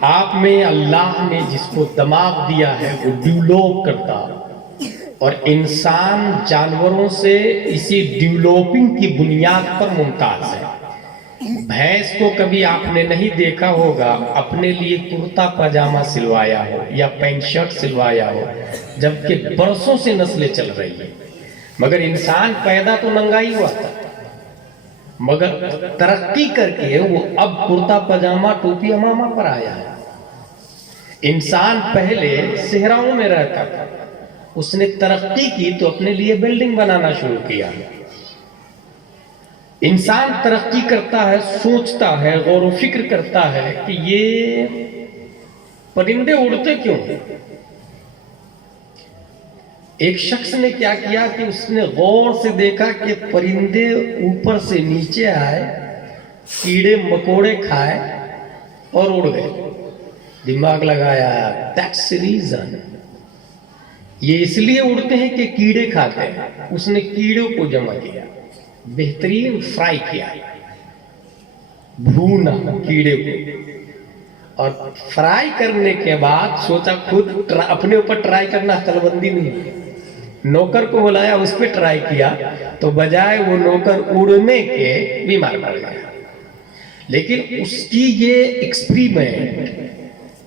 آپ میں اللہ نے جس کو دماغ دیا ہے وہ ڈیولوپ کرتا، اور انسان جانوروں سے اسی ڈیولوپنگ کی بنیاد پر ممتاز ہے۔ بھینس کو کبھی آپ نے نہیں دیکھا ہوگا اپنے لیے کرتا پاجامہ سلوایا ہو یا پینٹ شرٹ سلوایا ہو، جبکہ برسوں سے نسلیں چل رہی ہیں۔ مگر انسان پیدا تو ننگا ہی ہوا تھا، مگر ترقی کر کے وہ اب کرتا پاجامہ ٹوپی امامہ پر آیا ہے۔ انسان پہلے صحراؤں میں رہتا تھا، اس نے ترقی کی تو اپنے لیے بلڈنگ بنانا شروع کیا۔ انسان ترقی کرتا ہے، سوچتا ہے، غور و فکر کرتا ہے کہ یہ پرندے اڑتے کیوں ہیں۔ ایک شخص نے کیا کیا کہ اس نے غور سے دیکھا کہ پرندے اوپر سے نیچے آئے، کیڑے مکوڑے کھائے اور اڑ گئے۔ دماغ لگایا، دیٹس ریزن، یہ اس لیے اڑتے ہیں کہ کیڑے کھاتے ہیں۔ اس نے کیڑوں کو جمع کیا، بہترین فرائی کیا، بھونا کیڑے کو، اور فرائی کرنے کے بعد سوچا خود اپنے اوپر ٹرائی کرنا عقل بندی نہیں، نوکر کو بلایا، اس پہ ٹرائی کیا تو بجائے وہ نوکر اڑنے کے بیمار پڑ گیا۔ لیکن اس کی یہ ایکسپریمنٹ،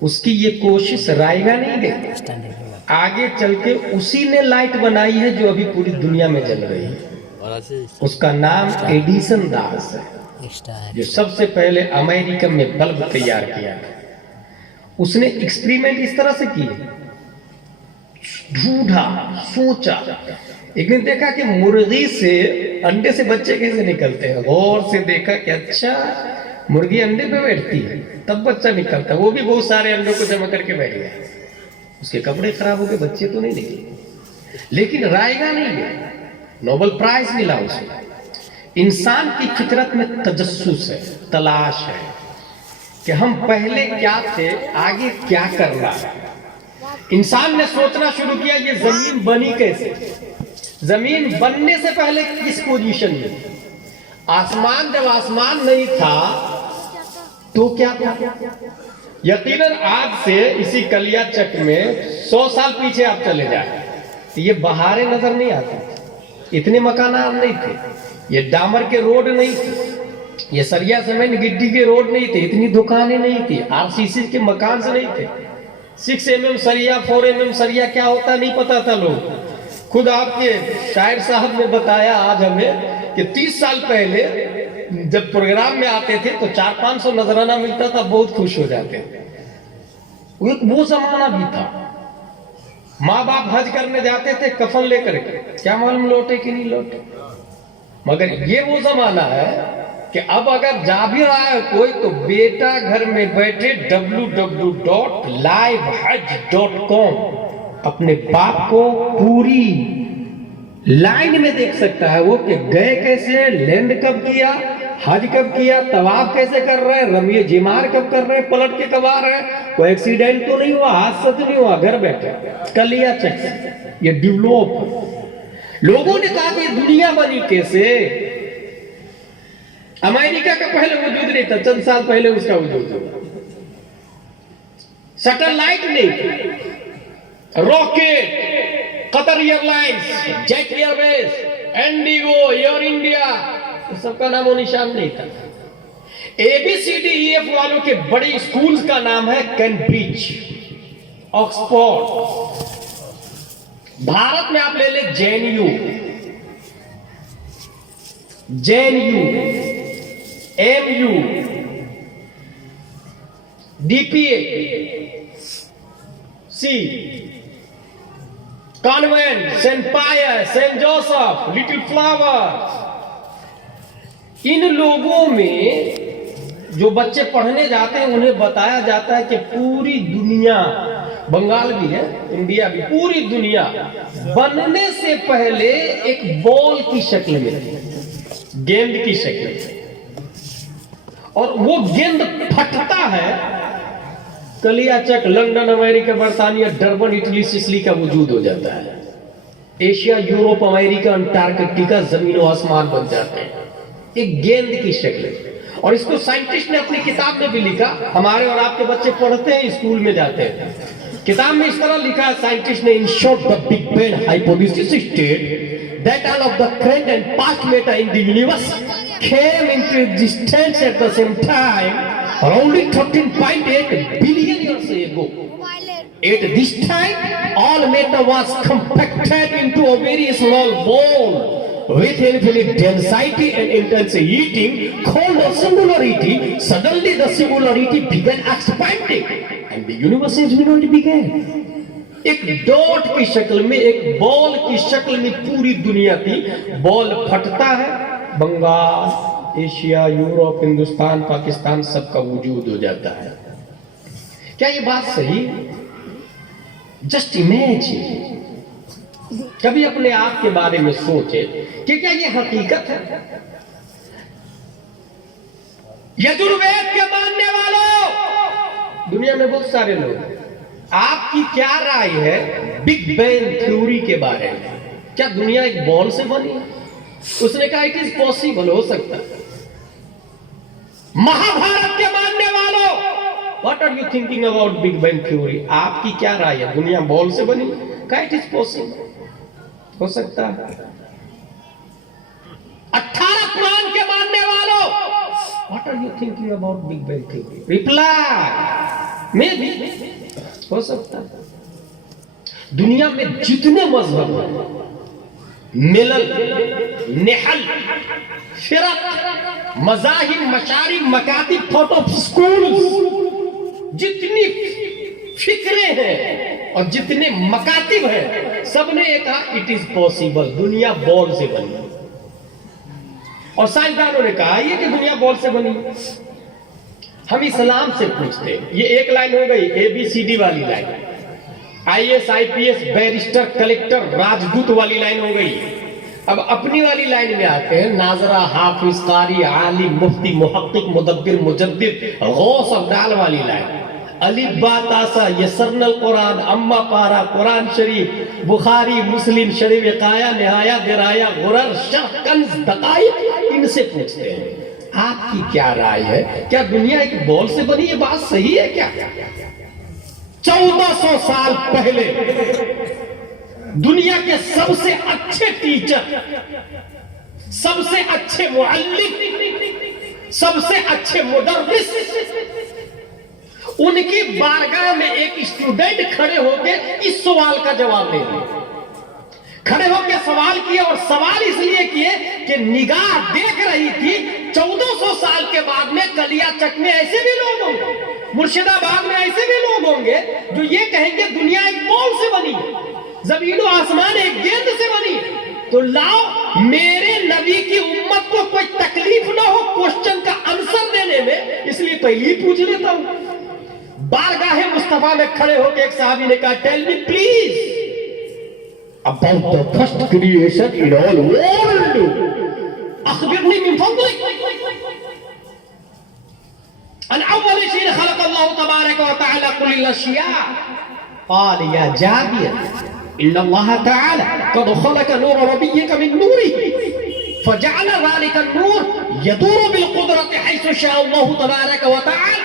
اس کی یہ کوشش رائے گا نہیں گئی، آگے چل کے اسی نے لائٹ بنائی ہے جو ابھی پوری دنیا میں جل رہی ہے۔ اس کا نام ایڈیسن داس ہے، جو سب سے پہلے امریکہ میں بلب تیار کیا۔ اس نے ایکسپریمنٹ اس طرح سے کیے، ڈھونڈا، سوچا، ایک دن دیکھا کہ مرغی سے انڈے سے بچے کیسے نکلتے ہیں، غور سے دیکھا کہ اچھا مرغی انڈے پہ بیٹھتی ہے تب بچہ نکلتا ہے، وہ بھی بہت سارے انڈوں کو جمع کر کے بیٹھ گیا۔ اس کے کپڑے خراب ہو گئے، بچے تو نہیں نکلے، لیکن رائے گا نہیں گیا، نوبل پرائز ملا اسے۔ انسان کی فطرت میں تجسس ہے، تلاش ہے کہ ہم پہلے کیا تھے، آگے کیا کرنا ہے۔ انسان نے سوچنا شروع کیا یہ زمین بنی کیسے، زمین بننے سے پہلے کس پوزیشن میں، آسمان جب آسمان نہیں تھا تو کیا تھا۔ یقیناً آج سے اسی کلیا چک میں 100 سال پیچھے آپ چلے جائیں، یہ بہاریں نظر نہیں آتی، اتنے مکانات نہیں تھے، یہ ڈامر کے روڈ نہیں تھے، یہ سریا سیمنٹ گٹی کے روڈ نہیں تھے، اتنی دکانیں نہیں تھی، RCC کے مکان سے نہیں تھے۔ 6 mm سریا، 4 mm سریا کیا ہوتا نہیں پتا تھا لوگ۔ خود آپ کے شاعر صاحب نے بتایا آج ہمیں کہ 30 سال پہلے جب پروگرام میں آتے تھے تو 400-500 نذرانہ ملتا تھا، بہت خوش ہو جاتے تھے۔ وہ زمانہ بھی تھا، ماں باپ حج کرنے جاتے تھے کفن لے کر کے، کیا معلوم لوٹے کہ نہیں لوٹے۔ مگر یہ وہ زمانہ ہے کہ اب اگر جا بھی رہا ہے کوئی تو بیٹا گھر میں بیٹھے www.livehajj.com اپنے باپ کو پوری لائن میں دیکھ سکتا ہے، وہ کہ گئے کیسے، لینڈ کب کیا، حج کب کیا، طواف کیسے کر رہے، رمی جمار کب کر رہے، پلٹ کے کب آ رہے، کوئی ایکسیڈنٹ تو نہیں ہوا، حادثہ تو نہیں ہوا، گھر بیٹھے کلیا چک۔ یہ ڈیولوپ لوگوں نے کہا کہ دنیا بنی کیسے۔ امریکہ کا پہلے وجود نہیں تھا، چند سال پہلے اس کا وجود ہوا۔ سیٹلائٹ نہیں تھی، راکٹ، قطر ایئر لائنز، جیٹ ایئر ویز، انڈیگو، ایئر انڈیا، سب کا نام و نشان نہیں تھا۔ ABCDEF والوں کے بڑے اسکولز کا نام ہے کیمبرج، آکسفورڈ۔ بھارت میں آپ لے لیں JNU، MU، DPA، convent, Saint پائر، سینٹ جوسف، لٹل فلاور۔ ان لوگوں میں جو بچے پڑھنے جاتے ہیں انہیں بتایا جاتا ہے کہ پوری دنیا، بنگال بھی ہے، انڈیا بھی، پوری دنیا بننے سے پہلے ایک بال کی شکل میں تھی، گیند کی شکل میں، اور وہ گیند پھٹتا ہے، کلیا چک، لندن، امریکہ، برطانیہ، ڈربن، اٹلی، سسلی کا وجود ہو جاتا ہے۔ ایشیا، یورپ، امریکہ، انٹارکٹیکا زمین و آسمان بن جاتے ہیں ایک گیند کی شکل۔ اور اس کو سائنٹسٹ نے اپنی کتاب میں بھی لکھا, ہمارے اور آپ کے بچے پڑھتے ہیں, اسکول میں جاتے ہیں. کتاب میں اس طرح لکھا ہے سائنٹسٹ نے, in short the Big Bang hypothesis state that all of the current and past matter in the universe came into existence at the same time only 13.8 billion years ago. At this time all matter was compacted into a very small ball with infinite density and intense heating called a singularity. Suddenly the singularity began expanding and the universe as we know it began. ایک dot کی شکل میں, ایک بال کی شکل میں پوری دنیا تھی. بال پھٹتا ہے, بنگال, ایشیا, یورپ, ہندوستان, پاکستان سب کا وجود ہو جاتا ہے. کیا یہ بات صحیح ہے؟ جسٹ امیجن, کبھی اپنے آپ کے بارے میں سوچے کہ کیا یہ حقیقت ہے؟ یجروید کے ماننے والوں, دنیا میں بہت سارے لوگ, آپ کی کیا رائے ہے بگ بینگ تھیوری کے بارے میں؟ کیا دنیا ایک بال سے بنی؟ اس نے کہا اٹ از پاسبل, ہو سکتا ہے. مہابھارت کے ماننے والوں, what are you thinking about big bang theory? آپ کی کیا رائے ہے, دنیا بال سے بنی؟ کہا اٹ از پاسبل, ہو سکتا ہے. 18 قرآن کے ماننے والوں, what are you thinking about big bang theory? Reply میں بھی, ہو سکتا ہے. دنیا میں جتنے مذہب ہیں, ملل, نحل, فرق, مذاہب, مشارب, مکاتب, تھاٹ آف سکولز, جتنی فکریں ہیں اور جتنے مکاتب ہیں, سب نے یہ کہا اٹ از پاسبل, دنیا بال سے بنی. اور سائنسدانوں نے کہا یہ کہ دنیا بال سے بنی. ہم اسلام سے پوچھتے ہیں, یہ ایک لائن ہو گئی اے بی سی ڈی والی line, I S, I P S, barrister, collector, Rajdoot والی لائن ہو گئی. اب اپنی والی لائن میں آتے ہیں, ناظرہ, حافظ, قاری, عالم, مفتی, محقق, مدبر, مجدد, غوث افضال والی لائن. الف با تا سا, یسرنا القرآن, اما پارا, قرآن شریف, بخاری, مسلم شریف, وقایا, نہایا, درایا, غرر, شرح, کنز, دقائق, ان سے پوچھتے ہیں آپ کی کیا رائے ہے, کیا دنیا ایک بال سے بنی؟ یہ بات صحیح ہے کیا؟ 1400 سال پہلے دنیا کے سب سے اچھے ٹیچر, سب سے اچھے معلم, سب سے اچھے مدرس, ان کی بارگاہ میں ایک اسٹوڈنٹ کھڑے ہو کے اس سوال کا جواب دے دیا. کھڑے ہو کے سوال کیا, اور سوال اس لیے کیے کہ نگاہ دیکھ رہی تھی 1400 سال کے بعد میں کلیا چک میں ایسے بھی لوگ ہوں گے, مرشد آباد میں ایسے بھی لوگ ہوں گے جو یہ کہیں گے دنیا ایک بال سے بنی, زمین و آسمان ایک گیند سے بنی. تو لاؤ میرے نبی کی امت کو کوئی تکلیف نہ ہو کوشچن کا آنسر دینے میں, اس لیے پہلے ہی پوچھ لیتا ہوں. بارگاہ مصطفیٰ میں کھڑے ہو کے ایک صحابی نے کہا tell me please about the first creation in all world. اخبرني من فضلك عن اول شيء خلق الله تبارك وتعالى كل الاشياء. قال يا جابر ان الله تعالى قد خلق نور نبيك من نوره فجعل ذلك النور يدور بالقدرة حيث شاء الله تبارك وتعالى,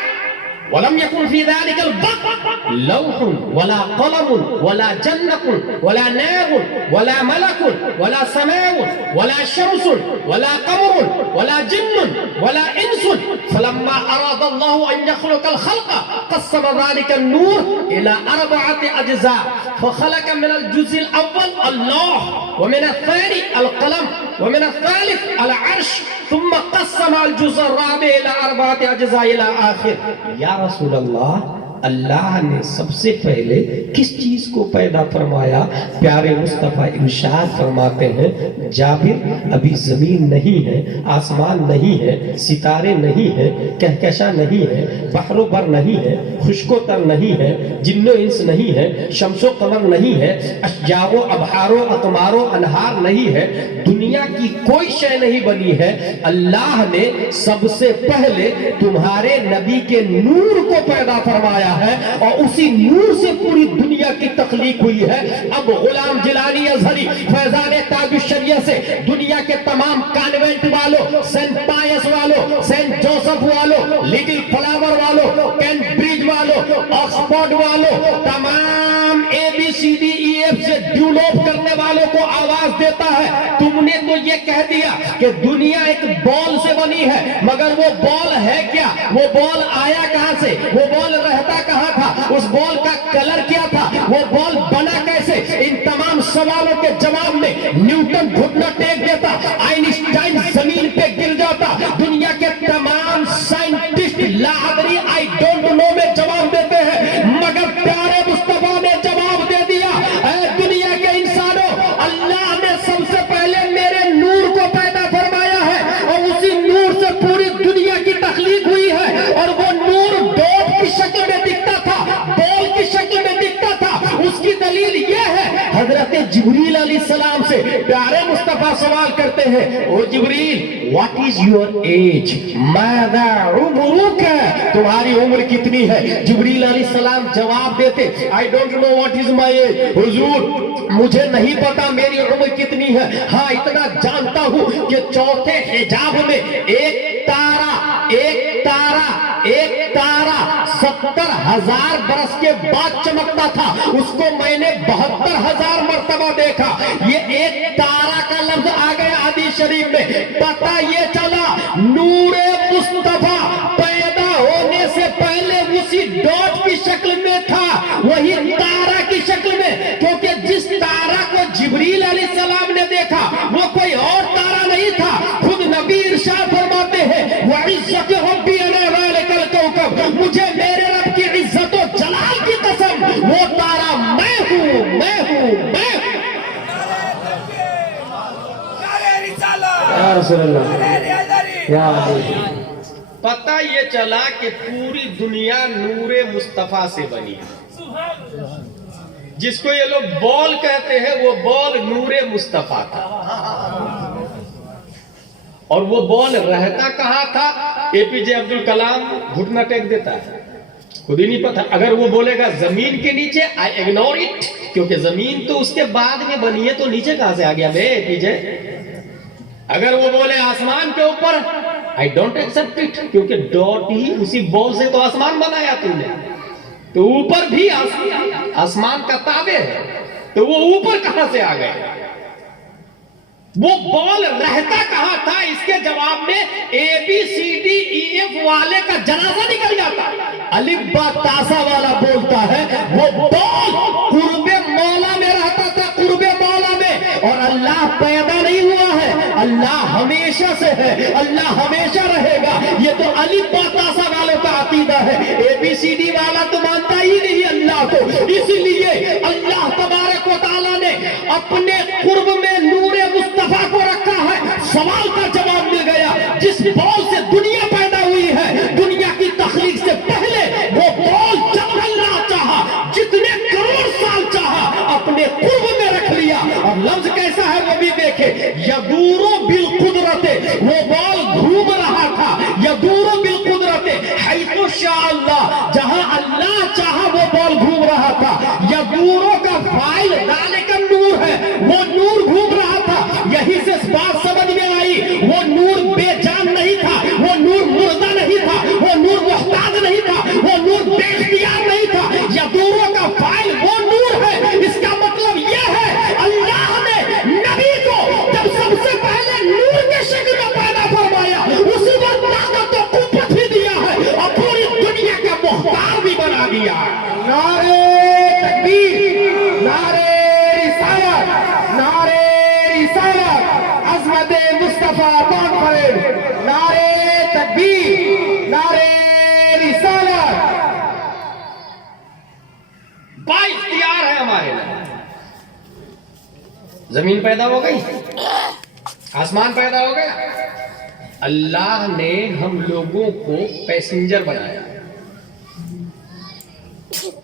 ولم يكن في ذلك البحر لوح ولا قلم ولا جنة ولا نار ولا ملك ولا سماء ولا شمس ولا قمر ولا جن ولا إنس. فلما أراد الله أن يخلق الخلق قسم ذلك النور إلى 4 أجزاء, فخلق من الجزء الأول الله, ومن الثاني القلم, ومن الثالث العرش, ثم قسم الجزء الرابع إلى 4 أجزاء إلى آخر. یا رسول اللہ, اللہ نے سب سے پہلے کس چیز کو پیدا فرمایا؟ پیارے مصطفیٰ ارشاد فرماتے ہیں جابر ابھی زمین نہیں ہے, آسمان نہیں ہے, ستارے نہیں ہیں, کہکشاں نہیں ہے, بحر و بر نہیں ہے, خشک و تر نہیں ہے، جن و انس نہیں ہے، شمس و قمر نہیں ہے، اشجار و ابحار و اقمار و انہار نہیں ہے، دنیا کی کوئی شے نہیں بنی ہے، اللہ نے سب سے پہلے تمہارے نبی کے نور کو پیدا فرمایا ہے اور اسی نور سے پوری دنیا کی تخلیق ہوئی ہے۔ اب غلام جیلانی ازہری فیضان تاج الشریعہ سے دنیا کے تمام کانوینٹ والوں، سینٹ پائس والوں، سینٹ جوسف والوں، لٹل فلاور والوں، کیمبرج والوں، آکسفورڈ والوں، تمام A B C D E F سے ڈیولپ کرنے والوں کو آواز دیتا ہے، تم نے تو یہ کہہ دیا کہ دنیا ایک بال سے بنی ہے، مگر وہ بال ہے کیا؟ وہ بال آیا کہاں سے؟ وہ بال رہتا کہاں تھا؟ اس بال کا کلر کیا تھا؟ وہ بال بنا کیسے؟ ان تمام سوالوں کے جواب میں نیوٹن گھٹنا ٹیک دیتا، آئنسٹائن زمین پہ گر جاتا، دنیا کے تمام سائنٹسٹ لاہدری آئی ڈونٹ نو میں جواب دیتے ہیں، مگر پیارے مصطفیٰ نے جواب دے دیا، اے دنیا کے انسانوں، اللہ نے سب سے پہلے میرے نور کو پیدا فرمایا ہے اور اسی نور سے پوری دنیا کی تخلیق ہوئی ہے، اور وہ نور ڈوٹ کی شکل میں دکھتا تھا، بال کی شکل میں دکھتا تھا۔ اس کی دلیل یہ ہے، حضرت جبریل علیہ السلام سے پیارے مصطفیٰ سوال کرتے ہیں، او جبریل what is your age؟ ماذا عمرک؟ تمہاری عمر کتنی ہے؟ جبریل علیہ السلام جواب دیتے، I don't know what is my age، حضور مجھے نہیں پتا میری عمر کتنی ہے، ہاں اتنا جانتا ہوں کہ چوتھے حجاب میں ایک تارا 70,000 برس کے بعد چمکتا تھا، اس کو میں نے 72,000 مرتبہ دیکھا۔ یہ ایک تارا کا لفظ آ گیا حدیث شریف میں، پتہ یہ چلا نور مصطفیٰ پیدا ہونے سے پہلے اسی ڈاٹ کی شکل میں تھا، وہی تارا کی شکل میں، کیونکہ جس تارا کو جبریل علیہ السلام نے دیکھا وہ کوئی اور تارا نہیں تھا، خود نبی ارشاد فرماتے ہیں وَعِزَّتِ رَبِّي عَلَىٰ ذَلِكَ الْكَوْكَبِ، مجھے میرے رب کی عزت و جلال کی قسم وہ تارا میں ہوں، میں ہوں، میں ہوں۔ یا رسول اللہ، یا حضور۔ پتہ یہ چلا کہ پوری دنیا نور مصطفیٰ سے بنی ہے، جس کو یہ لوگ بال کہتے ہیں وہ بال نور مصطفیٰ تھا، اور وہ بال رہتا کہاں تھا؟ اے پی جے عبدالکلام گھٹنا ٹیک دیتا ہے، خود ہی نہیں پتا۔ اگر وہ بولے گا زمین کے نیچے آئی اگنور اٹ، کیونکہ زمین تو اس کے بعد میں بنی ہے، تو نیچے کہاں سے آ گیا بے اے پی جے؟ اگر وہ بولے آسمان کے اوپر I don't accept it، کیونکہ ڈاٹ ہی اسی بال سے تو آسمان بنایا تم نے، تو اوپر بھی آسمان کا تابع ہے، تو وہ اوپر کہاں سے آ گئے؟ وہ بال رہتا کہاں تھا؟ اس کے جواب میں A B C D E F والے کا جنازہ نکل جاتا، الف با تاسا والا بولتا ہے وہ بال قرب مولا میں رہتا تھا، قرب مولا میں، اور اللہ پیدا نہیں ہوا ہے، اللہ ہمیشہ سے ہے، اللہ ہمیشہ رہے گا۔ یہ تو الف با تاسا والوں کا عقیدہ ہے، اے بی سی ڈی والا تو مانتا ہی نہیں اللہ کو، اسی لیے اللہ تبارک و تعالیٰ نے اپنے قرب میں نور مصطفیٰ کو رکھا ہے۔ سوال کا جواب مل گیا، جس بال سے دنیا پیدا ہوئی ہے، دنیا کی تخلیق سے پہلے وہ بال جب اللہ چاہا، جتنے کروڑ سال چاہا، اپنے قرب میں رکھ لیا۔ اور لفظ کیسا ہے وہ بھی دیکھے، یدور بالقدرت، وہ بال گھوم رہا تھا، یدور بالقدرت حیث شاء اللہ، جہاں اللہ چاہا وہ بال گھوم رہا تھا۔ یدوروں کا فاعل ذالک النور ہے، وہ نور گھوم رہا تھا۔ یہی سے اس بات سمجھ میں آئی، وہ نور بے جان نہیں تھا، وہ نور مردہ نہیں تھا، وہ نور محتاج نہیں تھا، وہ نور بے اختیار نہیں تھا۔ یدوروں کا فاعل وہ نور ہے۔ اس کا مطلب یہ ہے اللہ نے نبی کو جب سب سے پہلے نور کے شکل میں پیدا فرمایا، اسی وقت طاقت و قوت بھی دیا ہے اور پوری دنیا کا مختار بھی بنا دیا ہے۔ نعرہ تکبیر، نعرہ رسالت، نعرہ رسالت، عظمت مصطفیٰ کانفرنس، نعرہ تکبیر، نعرہ رسالت۔ با اختیار ہے ہمارے لیے، زمین پیدا ہو گئی، آسمان پیدا ہو گیا، اللہ نے ہم لوگوں کو پیسنجر بنایا،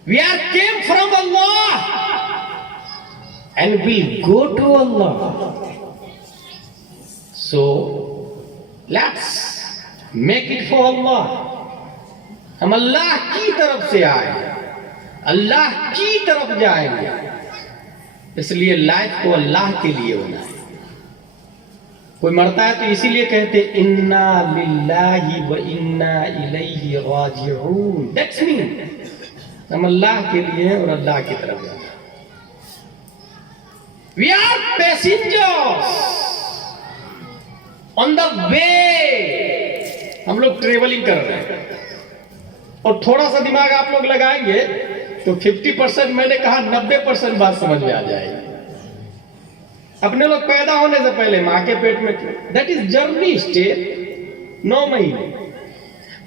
We are came from Allah and will go to Allah. So let's make it for Allah. ہم اللہ کی طرف سے آئے ہیں, اللہ کی طرف جائیں گے, اس لیے لائف کو اللہ کے لیے ہونا ہے. کوئی مرتا ہے تو اسی لیے کہتے انا للہ و انا الیہ راجعون. دیٹس می, ہم اللہ کے لیے ہیں اور اللہ کی طرف جانا ہے. وی آر پیسنجرز آن دا وے. ہم لوگ ٹریولنگ کر رہے ہیں, اور تھوڑا سا دماغ آپ لوگ لگائیں گے تو 50%, میں نے کہا 90% بات سمجھ میں آ جائے گی. اپنے لوگ پیدا ہونے سے پہلے ماں کے پیٹ میں تھے, دیٹ از جرنی اسٹیج. 9 مہینے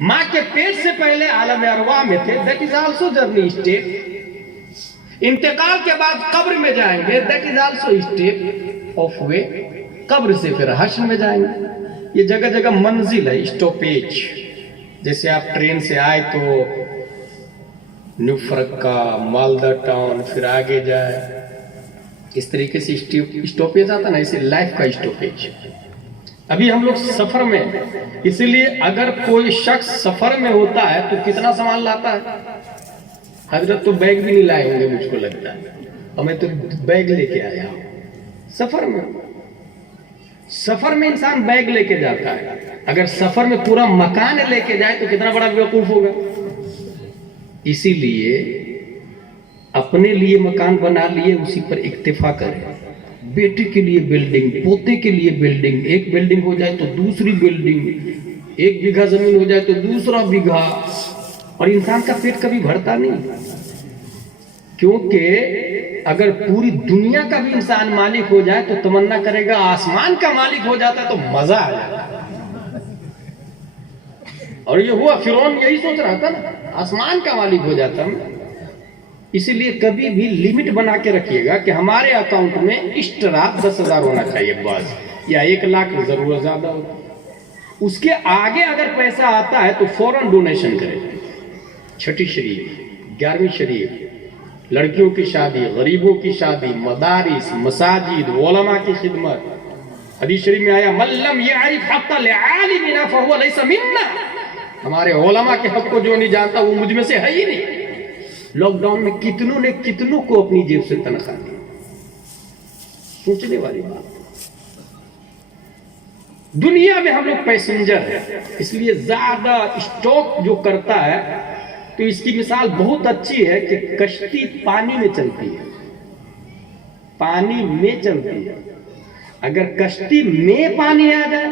ماں کے پیٹ سے پہلے عالم ارواح میں تھے, that is also journey stage. انتقال کے بعد قبر میں جائیں گے, that is also stage of way. قبر سے پھر حشر میں جائیں گے. یہ جگہ جگہ منزل ہے, اسٹاپیج. جیسے آپ ٹرین سے آئے تو نیو فرقہ, مالدہ ٹاؤن, پھر آگے جائے, اس طریقے سے اسٹاپیج آتا نا, اسے لائف کا اسٹاپیج. ابھی ہم لوگ سفر میں, اسی لیے اگر کوئی شخص سفر میں ہوتا ہے تو کتنا سامان لاتا ہے. حضرت تو بیگ بھی نہیں لائے ہوں گے مجھ کو لگتا ہے, اور میں تو بیگ لے کے آیا ہوں. سفر میں, سفر میں انسان بیگ لے کے جاتا ہے. اگر سفر میں پورا مکان لے کے جائے تو کتنا بڑا بیوقوف ہوگا. اسی لیے اپنے لیے مکان بنا لیے, اسی پر اکتفا کریں. بیٹے کے لیے بلڈنگ, پوتے کے لیے بلڈنگ, ایک بلڈنگ ہو جائے تو دوسری بلڈنگ, 1 بیگھا زمین ہو جائے تو دوسرا بیگھا. اور انسان کا پیٹ کبھی بھرتا نہیں, کیونکہ اگر پوری دنیا کا بھی انسان مالک ہو جائے تو تمنا کرے گا آسمان کا مالک ہو جاتا تو مزہ آ جاتا. اور یہ ہوا, فرعون یہی سوچ رہا تھا نا, آسمان کا مالک ہو جاتا. اسی لیے کبھی بھی لمٹ بنا کے رکھیے گا کہ ہمارے اکاؤنٹ میں ایکسٹرا 10,000 ہونا چاہیے بس, یا 1 لاکھ ضرورت زیادہ ہو. اس کے آگے اگر پیسہ آتا ہے تو فوراً ڈونیشن کرے. چھٹی شریف, 11ویں شریف, لڑکیوں کی شادی, غریبوں کی شادی, مدارس, مساجد, علماء کی خدمت. حدیث شریف میں آیا من لم یعرف حق لعالمنا فهو لیس منا. ہمارے علماء کے حق کو جو نہیں جانتا وہ مجھ میں سے ہے ہی نہیں. لاک ڈاؤن میں کتنوں نے کتنوں کو اپنی جیب سے تنخواہ دی. سوچنے والی بات. دنیا میں ہم لوگ پیسنجر ہیں, اس لیے زیادہ اسٹاک جو کرتا ہے تو اس کی مثال بہت اچھی ہے کہ کشتی پانی میں چلتی ہے, پانی میں چلتی ہے. اگر کشتی میں پانی آ جائے,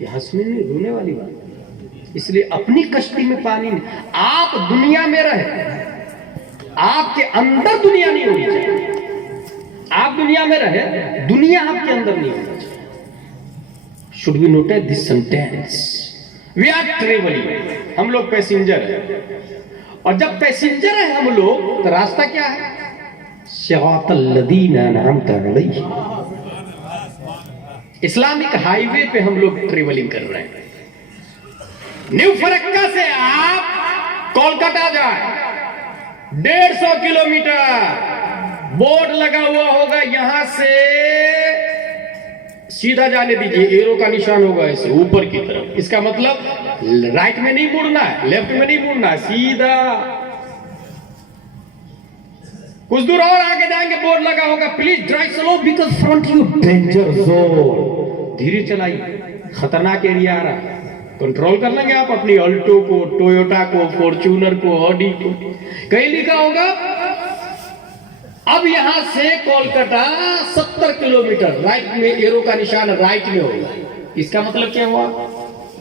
یہ ہنسنے نہیں رونے والی بات. اس لیے اپنی کشتی میں پانی نہیں. آپ دنیا میں رہے, آپ کے اندر دنیا نہیں ہونی چاہیے. آپ دنیا میں رہے, دنیا آپ کے اندر نہیں ہونی چاہیے. should we note this sentence? we are traveling, ہم لوگ پیسنجر ہیں. اور جب پیسنجر ہیں ہم لوگ تو راستہ کیا ہے؟ صراط الذین انعمت علیہم. اسلامک ہائی وے پہ ہم لوگ ٹریولنگ کر رہے ہیں. نیو فرقہ سے آپ کولکاتہ جائیں, 150 کلومیٹر, بورڈ لگا ہوا ہوگا, یہاں سے سیدھا جانے دیجئے, ایرو کا نشان ہوگا ایسے اوپر کی طرف. اس کا مطلب رائٹ میں نہیں مڑنا ہے, لیفٹ میں نہیں مڑنا ہے, سیدھا. کچھ دور اور آگے جائیں گے, بورڈ لگا ہوگا please drive slow because front you danger zone. دھیرے چلائیے, خطرناک ایریا آ رہا ہے. کنٹرول کر لیں گے آپ اپنی الٹو کو, ٹویوٹا کو, فارچونر کو, آڈی کو. کہیں لکھا ہوگا اب یہاں سے کولکاتہ 70 کلومیٹر, رائٹ میں ایرو کا نشان رائٹ میں ہوگا. اس کا مطلب کیا ہوا؟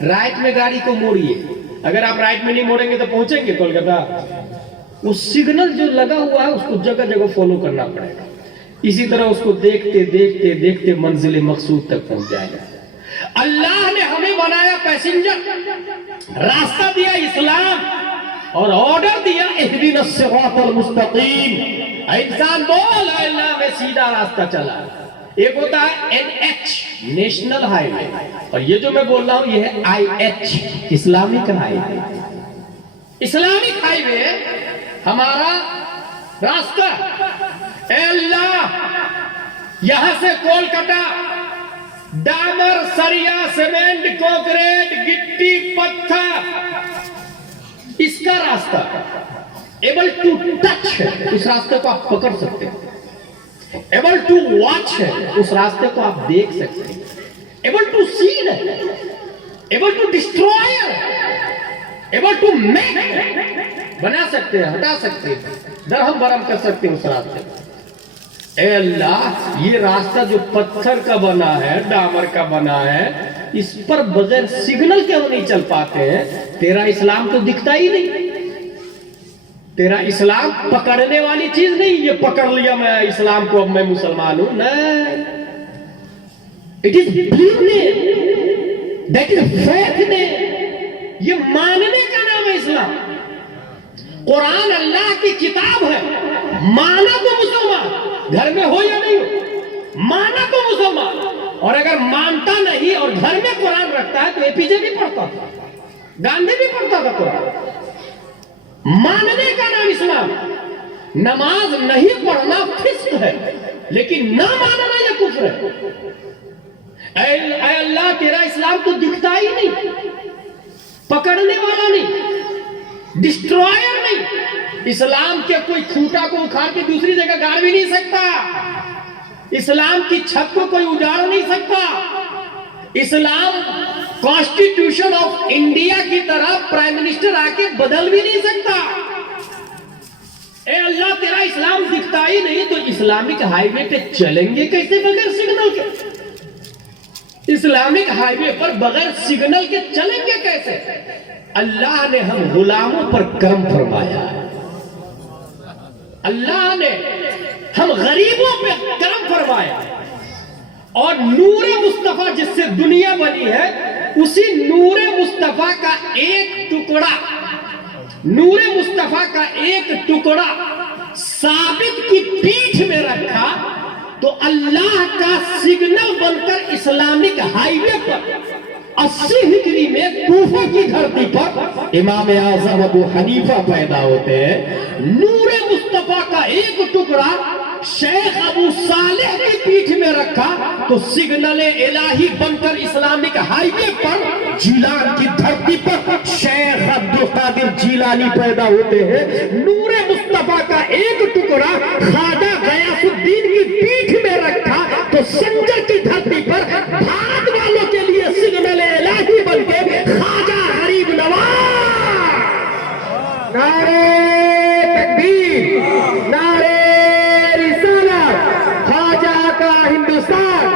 رائٹ میں گاڑی کو موڑیے. اگر آپ رائٹ میں نہیں موڑیں گے تو پہنچیں گے کولکاتہ. اس سگنل جو لگا ہوا ہے اس کو جگہ جگہ فالو کرنا پڑے گا. اسی طرح اس کو دیکھتے دیکھتے دیکھتے منزل مقصود تک پہنچ جائے گا. اللہ نے ہمیں بنایا پیسنجر, راستہ دیا اسلام, اور آرڈر دیا اہدنا الصراط المستقیم. انسان بول اللہ میں سیدھا راستہ چلا. ایک ہوتا ہے NH نیشنل ہائی وے, اور یہ جو میں بول رہا ہوں یہ ہے IH اسلامک ہائی وے. اسلامک ہائی وے ہمارا راستہ. اے اللہ یہاں سے کولکاتہ ڈامر سریا سیمنٹ کنکریٹ گٹی پتھر اس کا راستہ ایبل ٹو ٹچ ہے, اس راستے کو آپ پکڑ سکتے ہیں. ایبل ٹو واچ ہے, اس راستے کو آپ دیکھ سکتے ہیں. ایبل ٹو سین ہے, ایبل ٹو ڈسٹروائے ہے, ایبل ٹو میک بنا سکتے ہیں, ہٹا سکتے ہیں, درہم برہم کر سکتے ہیں اس راستے کو. اے اللہ یہ راستہ جو پتھر کا بنا ہے ڈامر کا بنا ہے اس پر بغیر سگنل کے ہم نہیں چل پاتے ہیں. تیرا اسلام تو دکھتا ہی نہیں. تیرا اسلام پکڑنے والی چیز نہیں, یہ پکڑ لیا میں اسلام کو اب میں مسلمان ہوں. نہیں, it is believing, that is faith نے, یہ ماننے کا نام ہے اسلام. قرآن اللہ کی کتاب ہے, مانا تو مسلمان, گھر میں ہو یا نہیں ہو, مانا تو مسلمان. اور اگر مانتا نہیں اور گھر میں قرآن رکھتا ہے تو اے پی جے بھی پڑھتا تھا, گاندھی بھی پڑھتا تھا قرآن. ماننے کا نام اسلام. نماز نہیں پڑھنا فسق ہے, لیکن نہ ماننا یہ کفر ہے. اے اللہ تیرا اسلام تو دکھتا ہی نہیں, پکڑنے والا نہیں, ڈسٹرائر نہیں. اسلام کے کوئی کھوٹا کو اکھاڑ کے دوسری جگہ گاڑ بھی نہیں سکتا. اسلام کی چھت کو کوئی اجاڑ نہیں سکتا. اسلام کانسٹیٹیوشن آف انڈیا کی طرح پرائم منسٹر آ کے بدل بھی نہیں سکتا. اے اللہ تیرا اسلام دکھتا ہی نہیں تو اسلامک ہائی وے پہ چلیں گے کیسے بغیر سگنل کے؟ اسلامک ہائی وے پر بغیر سگنل کے چلیں گے کیسے؟ اللہ نے ہم غلاموں پر کرم فرمایا ہے. اللہ نے ہم غریبوں پہ کرم فرمایا ہے. اور نور مصطفیٰ جس سے دنیا بنی ہے اسی نور مصطفیٰ کا ایک ٹکڑا, نور مصطفیٰ کا ایک ٹکڑا ثابت کی پیٹھ میں رکھا تو اللہ کا سگنل بن کر اسلامک ہائی وے پر 80 ہجری میں کوفہ کی دھرتی پر امام اعظم ابو حنیفہ پیدا ہوتے ہیں. نور مصطفیٰ کا ایک ٹکڑا شیخ ابو صالح کی پیٹھ میں رکھا تو سگنل الہی بن کر اسلامک ہائی وے پر جیلان کی دھرتی پر شیخ عبدالقادر جیلانی پیدا ہوتے ہیں. نور مصطفیٰ کا ایک ٹکڑا خواجہ غیاث الدین کی پیٹھ میں رکھا تو سنجر کی دھرتی پر بھارت والوں کے لیے سگنل الہی بن کے خواجہ غریب نواز. نعرہ تکبیر, نعرہ رسالت, خواجہ کا ہندوستان,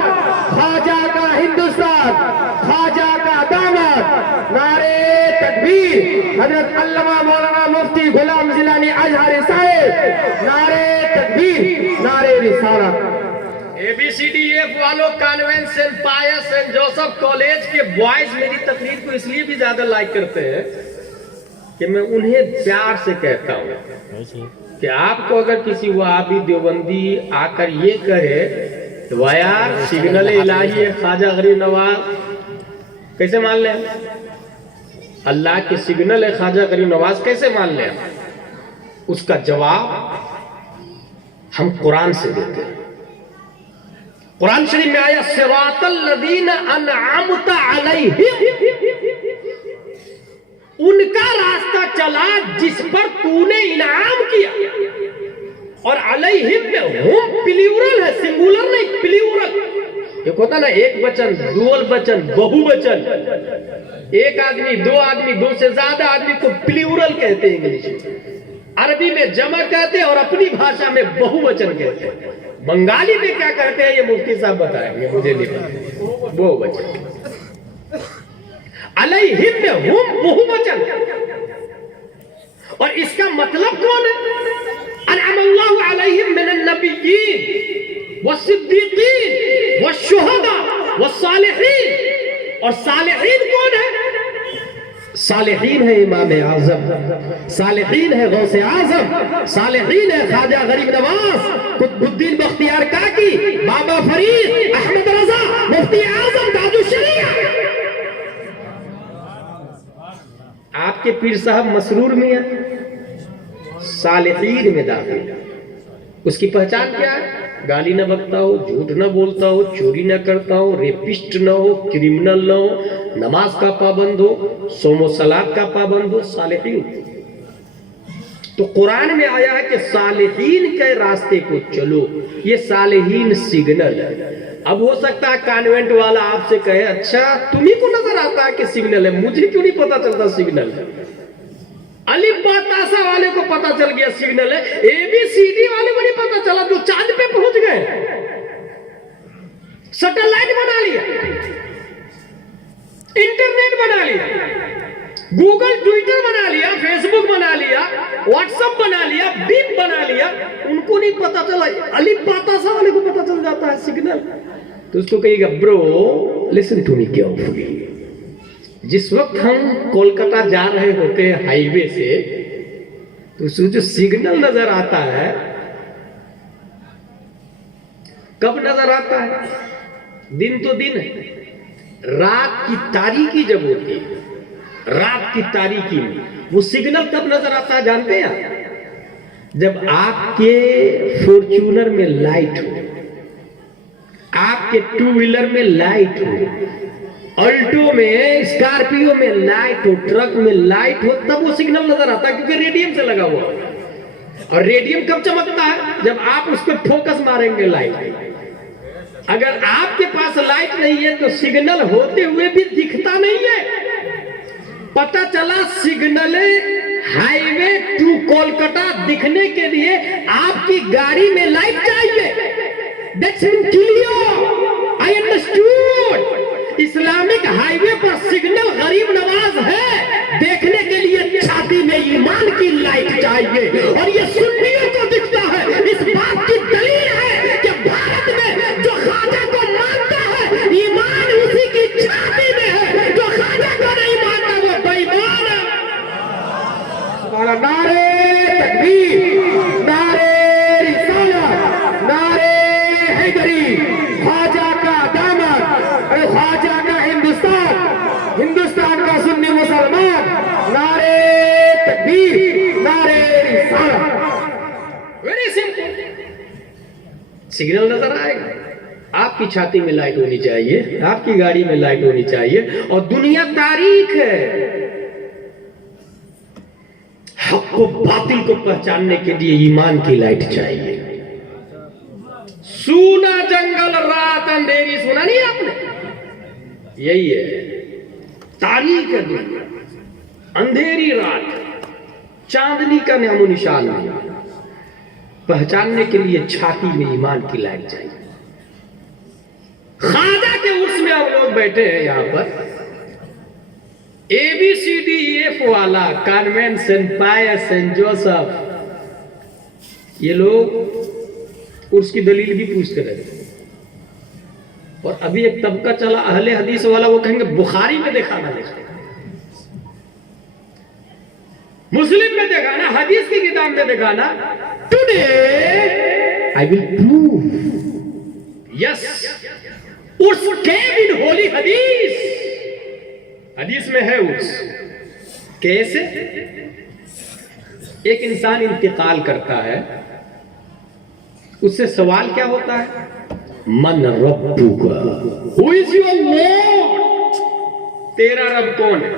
خواجہ کا ہندوستان, خواجہ کا داماد. نعرہ تکبیر, حضرت علامہ مولانا مفتی غلام جیلانی ازہری صاحب. نعرہ تکبیر, نعرہ رسالت. اے بی سی ڈی ایف والوں کانوینٹ سینٹ پائس سینٹ جوسف کالج کے بوائز میری تقریر کو اس لیے بھی زیادہ لائک کرتے ہیں کہ میں انہیں پیار سے کہتا ہوں کہ آپ کو اگر کسی وہابی دیوبندی آ کر یہ کہے تو وہ یار سگنل الہی ہے خواجہ غریب نواز, کیسے مان لیں؟ اللہ کے سگنل ہے خواجہ غریب نواز, کیسے مان لیں؟ اس کا جواب ہم قرآن سے دیتے ہیں. قرآن شریف میں آیا صراط الذین انعمت علیہم, ان کا راستہ چلا جس پر تو نے انعام کیا. اور علیہم میں ہم پلیورل ہے, سنگولر نہیں, پلیورل. ایک ہوتا نا ایک بچن, ڈوئل بچن, بہو بچن, ایک آدمی, دو آدمی, دو سے زیادہ آدمی کو پلیورل کہتے ہیں انگلش میں. عربی میں جمع کہتے ہیں اور اپنی بھاشا میں بہو وچن کہتے ہیں. بنگالی میں کیا کرتے ہیں یہ مفتی صاحب بتائیں گے, مجھے نہیں پتا. بہو وچن. علیہم میں ہم بہو وچن, اور اس کا مطلب کون ہے؟ انعم اللہ علیہم من النبیین والصدیقین والشہداء والصالحین. اور صالحین کون ہے؟ صالحین ہے امام اعظم, صالحین ہے غوث اعظم, صالحین ہے خواجہ غریب نواز, قطب الدین بختیار کاکی, بابا فرید, احمد رضا, مفتی اعظم تاج الشریعہ. آپ کے پیر صاحب مسرور میں ہیں، صالحین میں داخل، اس کی پہچان کیا ہے؟ گالی نہ بکتا ہو، جھوٹ نہ بولتا ہو، چوری نہ کرتا ہو، ریپسٹ نہ ہو، کرمنل نہ ہو، نماز کا پابند ہو، صوم و صلات کا پابند ہو، صالحین۔ تو قرآن میں آیا ہے کہ صالحین کے راستے کو چلو، یہ صالحین سگنل ہے۔ اب ہو سکتا ہے کانوینٹ والا آپ سے کہے اچھا تمہیں کو نظر آتا ہے کہ سگنل ہے، مجھے کیوں نہیں پتا چلتا سگنل ہے؟ الف با تا سا والے کو پتا چل گیا سگنل ہے، اے بی سی ڈی والے کو نہیں پتا چلا جو چاند پہ پہنچ گئے، سیٹلائٹ بنا لیا، انٹرنیٹ بنا لیا، گوگل ٹویٹر بنا لیا، فیس بک بنا لیا، واٹس ایپ بنا لیا، بیپ بنا لیا، ان کو نہیں پتا چلا، الف با تا سا والے کو پتا چل جاتا ہے سگنل۔ تو اس کو کہے گا برو لسن ٹو می کیئرفلی، جس وقت ہم کولکاتہ جا رہے ہوتے ہیں ہائی وے سے تو اس جو سگنل نظر آتا ہے کب نظر آتا ہے؟ دن تو دن ہے، رات کی تاریکی جب ہوتی ہے، رات کی تاریکی میں وہ سگنل کب نظر آتا ہے جانتے ہیں؟ جب آپ کے فارچونر میں لائٹ ہو، آپ کے ٹو ویلر میں لائٹ ہو، الٹو میں، اسکارپیو میں لائٹ ہو، ٹرک میں لائٹ ہو، تب وہ سگنل نظر آتا ہے کیونکہ ریڈیم سے لگا ہوا۔ اور ریڈیم کب چمکتا ہے؟ جب آپ اس پہ فوکس ماریں گے لائٹ۔ اگر آپ کے پاس لائٹ نہیں ہے تو سگنل ہوتے ہوئے بھی دکھتا نہیں ہے۔ پتا چلا signal highway to Kolkata دکھنے کے لیے آپ کی گاڑی میں لائٹ چاہیے۔ That's clear. I understood. Islamic high way per signal غریب نواز ہے، دیکھنے کے لیے چھاتی میں ایمان کی لائٹ چاہیے، اور یہ سنیوں کو دکھتا ہے۔ اس بات کی دلیل ہے کہ بھارت میں جو خواجہ کو مانتا ہے ایمان اسی کی چھاتی میں ہے، جو خواجہ کو نہیں مانتا وہ بے ایمان ہے۔ نعرے تکبیر، نعرے رسالت، نعرے حیدری، خواجہ کا دامن، خواجہ کا ہندوستان، ہندوستان کا سنی مسلمان، نعرے تکبیر، نعرے رسالت۔ ویری سمپل، سگنل نظر آئے گا، آپ کی چھاتی میں لائٹ ہونی چاہیے، آپ کی گاڑی میں لائٹ ہونی چاہیے، اور دنیا تاریخ ہے۔ حق کو باطل کو پہچاننے کے لیے ایمان کی لائٹ چاہیے۔ سونا جنگل رات اندھیری، سنا نہیں آپ نے؟ یہی ہے تاریخ ہے دنیا، اندھیری رات، چاندنی کا نام و نشان نہیں۔ پہچاننے کے لیے چھاتی میں ایمان کی لائٹ چاہیے۔ خواجہ کے عرس میں ہم لوگ بیٹھے ہیں یہاں پر، اے بی سی ڈی ایف والا، کانوینٹ، سینٹ پائس، سینٹ جوسف، یہ لوگ عرس کی دلیل بھی پوچھتے رہتے ہیں۔ اور ابھی ایک طبقہ چلا اہل حدیث والا، وہ کہیں گے بخاری میں دکھانا، مسلم میں دکھانا، حدیث کی کتاب میں دکھانا۔ ٹوڈے آئی ول پروو یس عرس came in ہولی حدیث، حدیث میں ہے عرس۔ کیسے؟ ایک انسان انتقال کرتا ہے، اس سے سوال کیا ہوتا ہے؟ من ربک، who is your Lord؟ تیرا رب کون ہے؟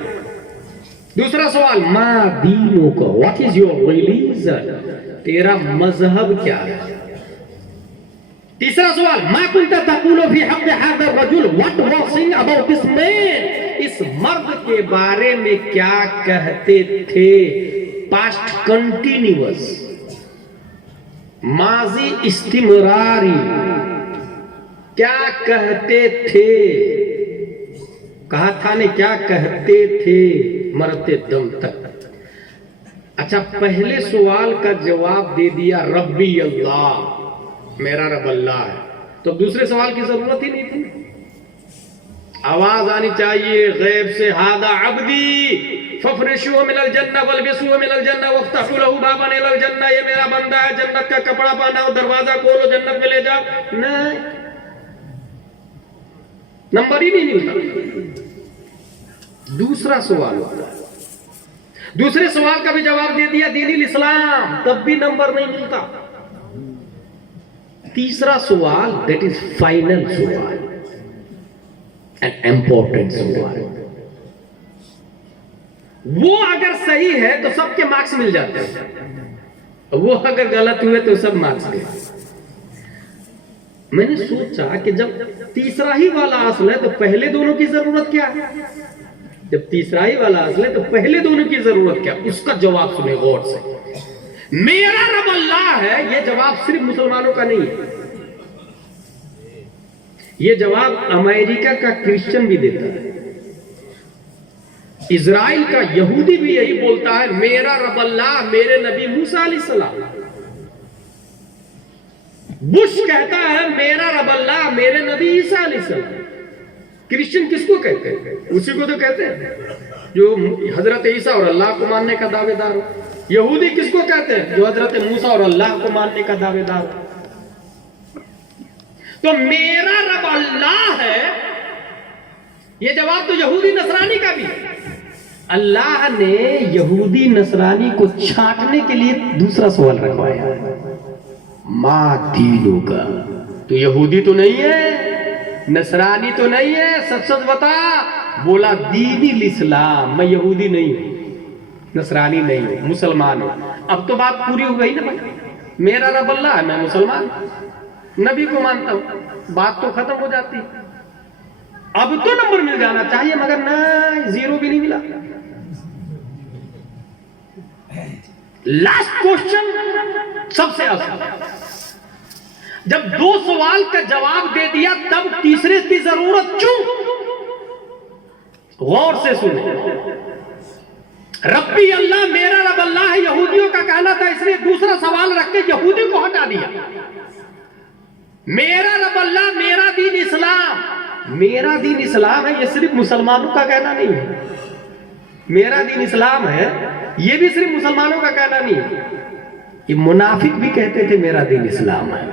دوسرا سوال ما دینک، what is your religion؟ تیرا مذہب کیا ہے؟ تیسرا سوال ما کنت تقول فی حق هذا الرجل، what was saying about this man؟ اس مرد کے بارے میں کیا کہتے تھے؟ پاسٹ کنٹینیوس، ماضی استمراری، کیا کہتے تھے؟ کہا تھا نے کیا کہتے تھے مرتے دم تک۔ اچھا، پہلے سوال کا جواب دے دیا ربی اللہ، میرا رب اللہ ہے، تو دوسرے سوال کی ضرورت ہی نہیں تھی۔ آواز آنی چاہیے غیب سے، ہذا عبدی ففرشوہ من الجنہ والبسوہ من الجنہ وافتحوا له بابا الى الجنہ، یہ میرا بندہ ہے، جنت کا کپڑا پہناؤ، دروازہ کھولو، جنت میں لے جاؤ۔ نہیں، نمبر ہی نہیں ملتا۔ دوسرا سوال ہوتا ہے دوسرے سوال کا بھی جواب دے دیا دین الاسلام، تب بھی نمبر نہیں ملتا. تیسرا سوال دیٹ از فائنل سوال اینڈ امپورٹنٹ سوال، وہ اگر صحیح ہے تو سب کے مارکس مل جاتے ہیں، وہ اگر غلط ہوئے تو سب مارکس گئے. میں نے سوچا کہ جب تیسرا ہی والا اصل ہے تو پہلے دونوں کی ضرورت کیا ہے؟ جب تیسرا ہی والا اصل ہے تو پہلے دونوں کی ضرورت کیا؟ اس کا جواب سنیں غور سے. میرا رب اللہ ہے، یہ جواب صرف مسلمانوں کا نہیں ہے، یہ جواب امریکہ کا کرسچن بھی دیتا ہے، اسرائیل کا یہودی بھی یہی بولتا ہے، میرا رب اللہ میرے نبی موسیٰ علیہ السلام. بش کہتا ہے میرا رب اللہ میرے نبی عیسیٰ علیہ السلام. کرسچن کس کو کہتے ہیں؟ اسی کو تو کہتے ہیں جو حضرت عیسیٰ اور اللہ کو ماننے کا دعوے دار ہو. یہودی کس کو کہتے ہیں؟ جو حضرت موسیٰ اور اللہ کو ماننے کا دعوے دار ہو. تو میرا رب اللہ ہے، یہ جواب تو یہودی نصرانی کا بھی ہے. اللہ نے یہودی نصرانی کو چھانٹنے کے لیے دوسرا سوال رکھوایا، ما دینوں کا. تو یہودی تو نہیں ہے، نصرانی تو نہیں ہے، سچ سچ بتا. بولا دین الاسلام، میں یہودی نہیں ہوں، نصرانی نہیں ہوں، مسلمان ہوں. اب تو بات پوری ہو گئی نا بھائی، میرا رب اللہ ہے، میں مسلمان نبی کو مانتا ہوں، بات تو ختم ہو جاتی. اب تو نمبر مل جانا چاہیے، مگر نہ، زیرو بھی نہیں ملا. لاسٹ کوشچن سب سے آسان. جب دو سوال کا جواب دے دیا تب تیسرے کی ضرورت کیوں؟ غور سے سنیں. ربی اللہ میرا رب اللہ ہے یہودیوں کا کہنا تھا، اس لیے دوسرا سوال رکھ کے یہودی کو ہٹا دیا. میرا رب اللہ میرا دین اسلام، میرا دین اسلام ہے، یہ صرف مسلمانوں کا کہنا نہیں ہے. میرا دین اسلام ہے، یہ بھی صرف مسلمانوں کا کہنا نہیں ہے، یہ منافق بھی کہتے تھے میرا دین اسلام ہے.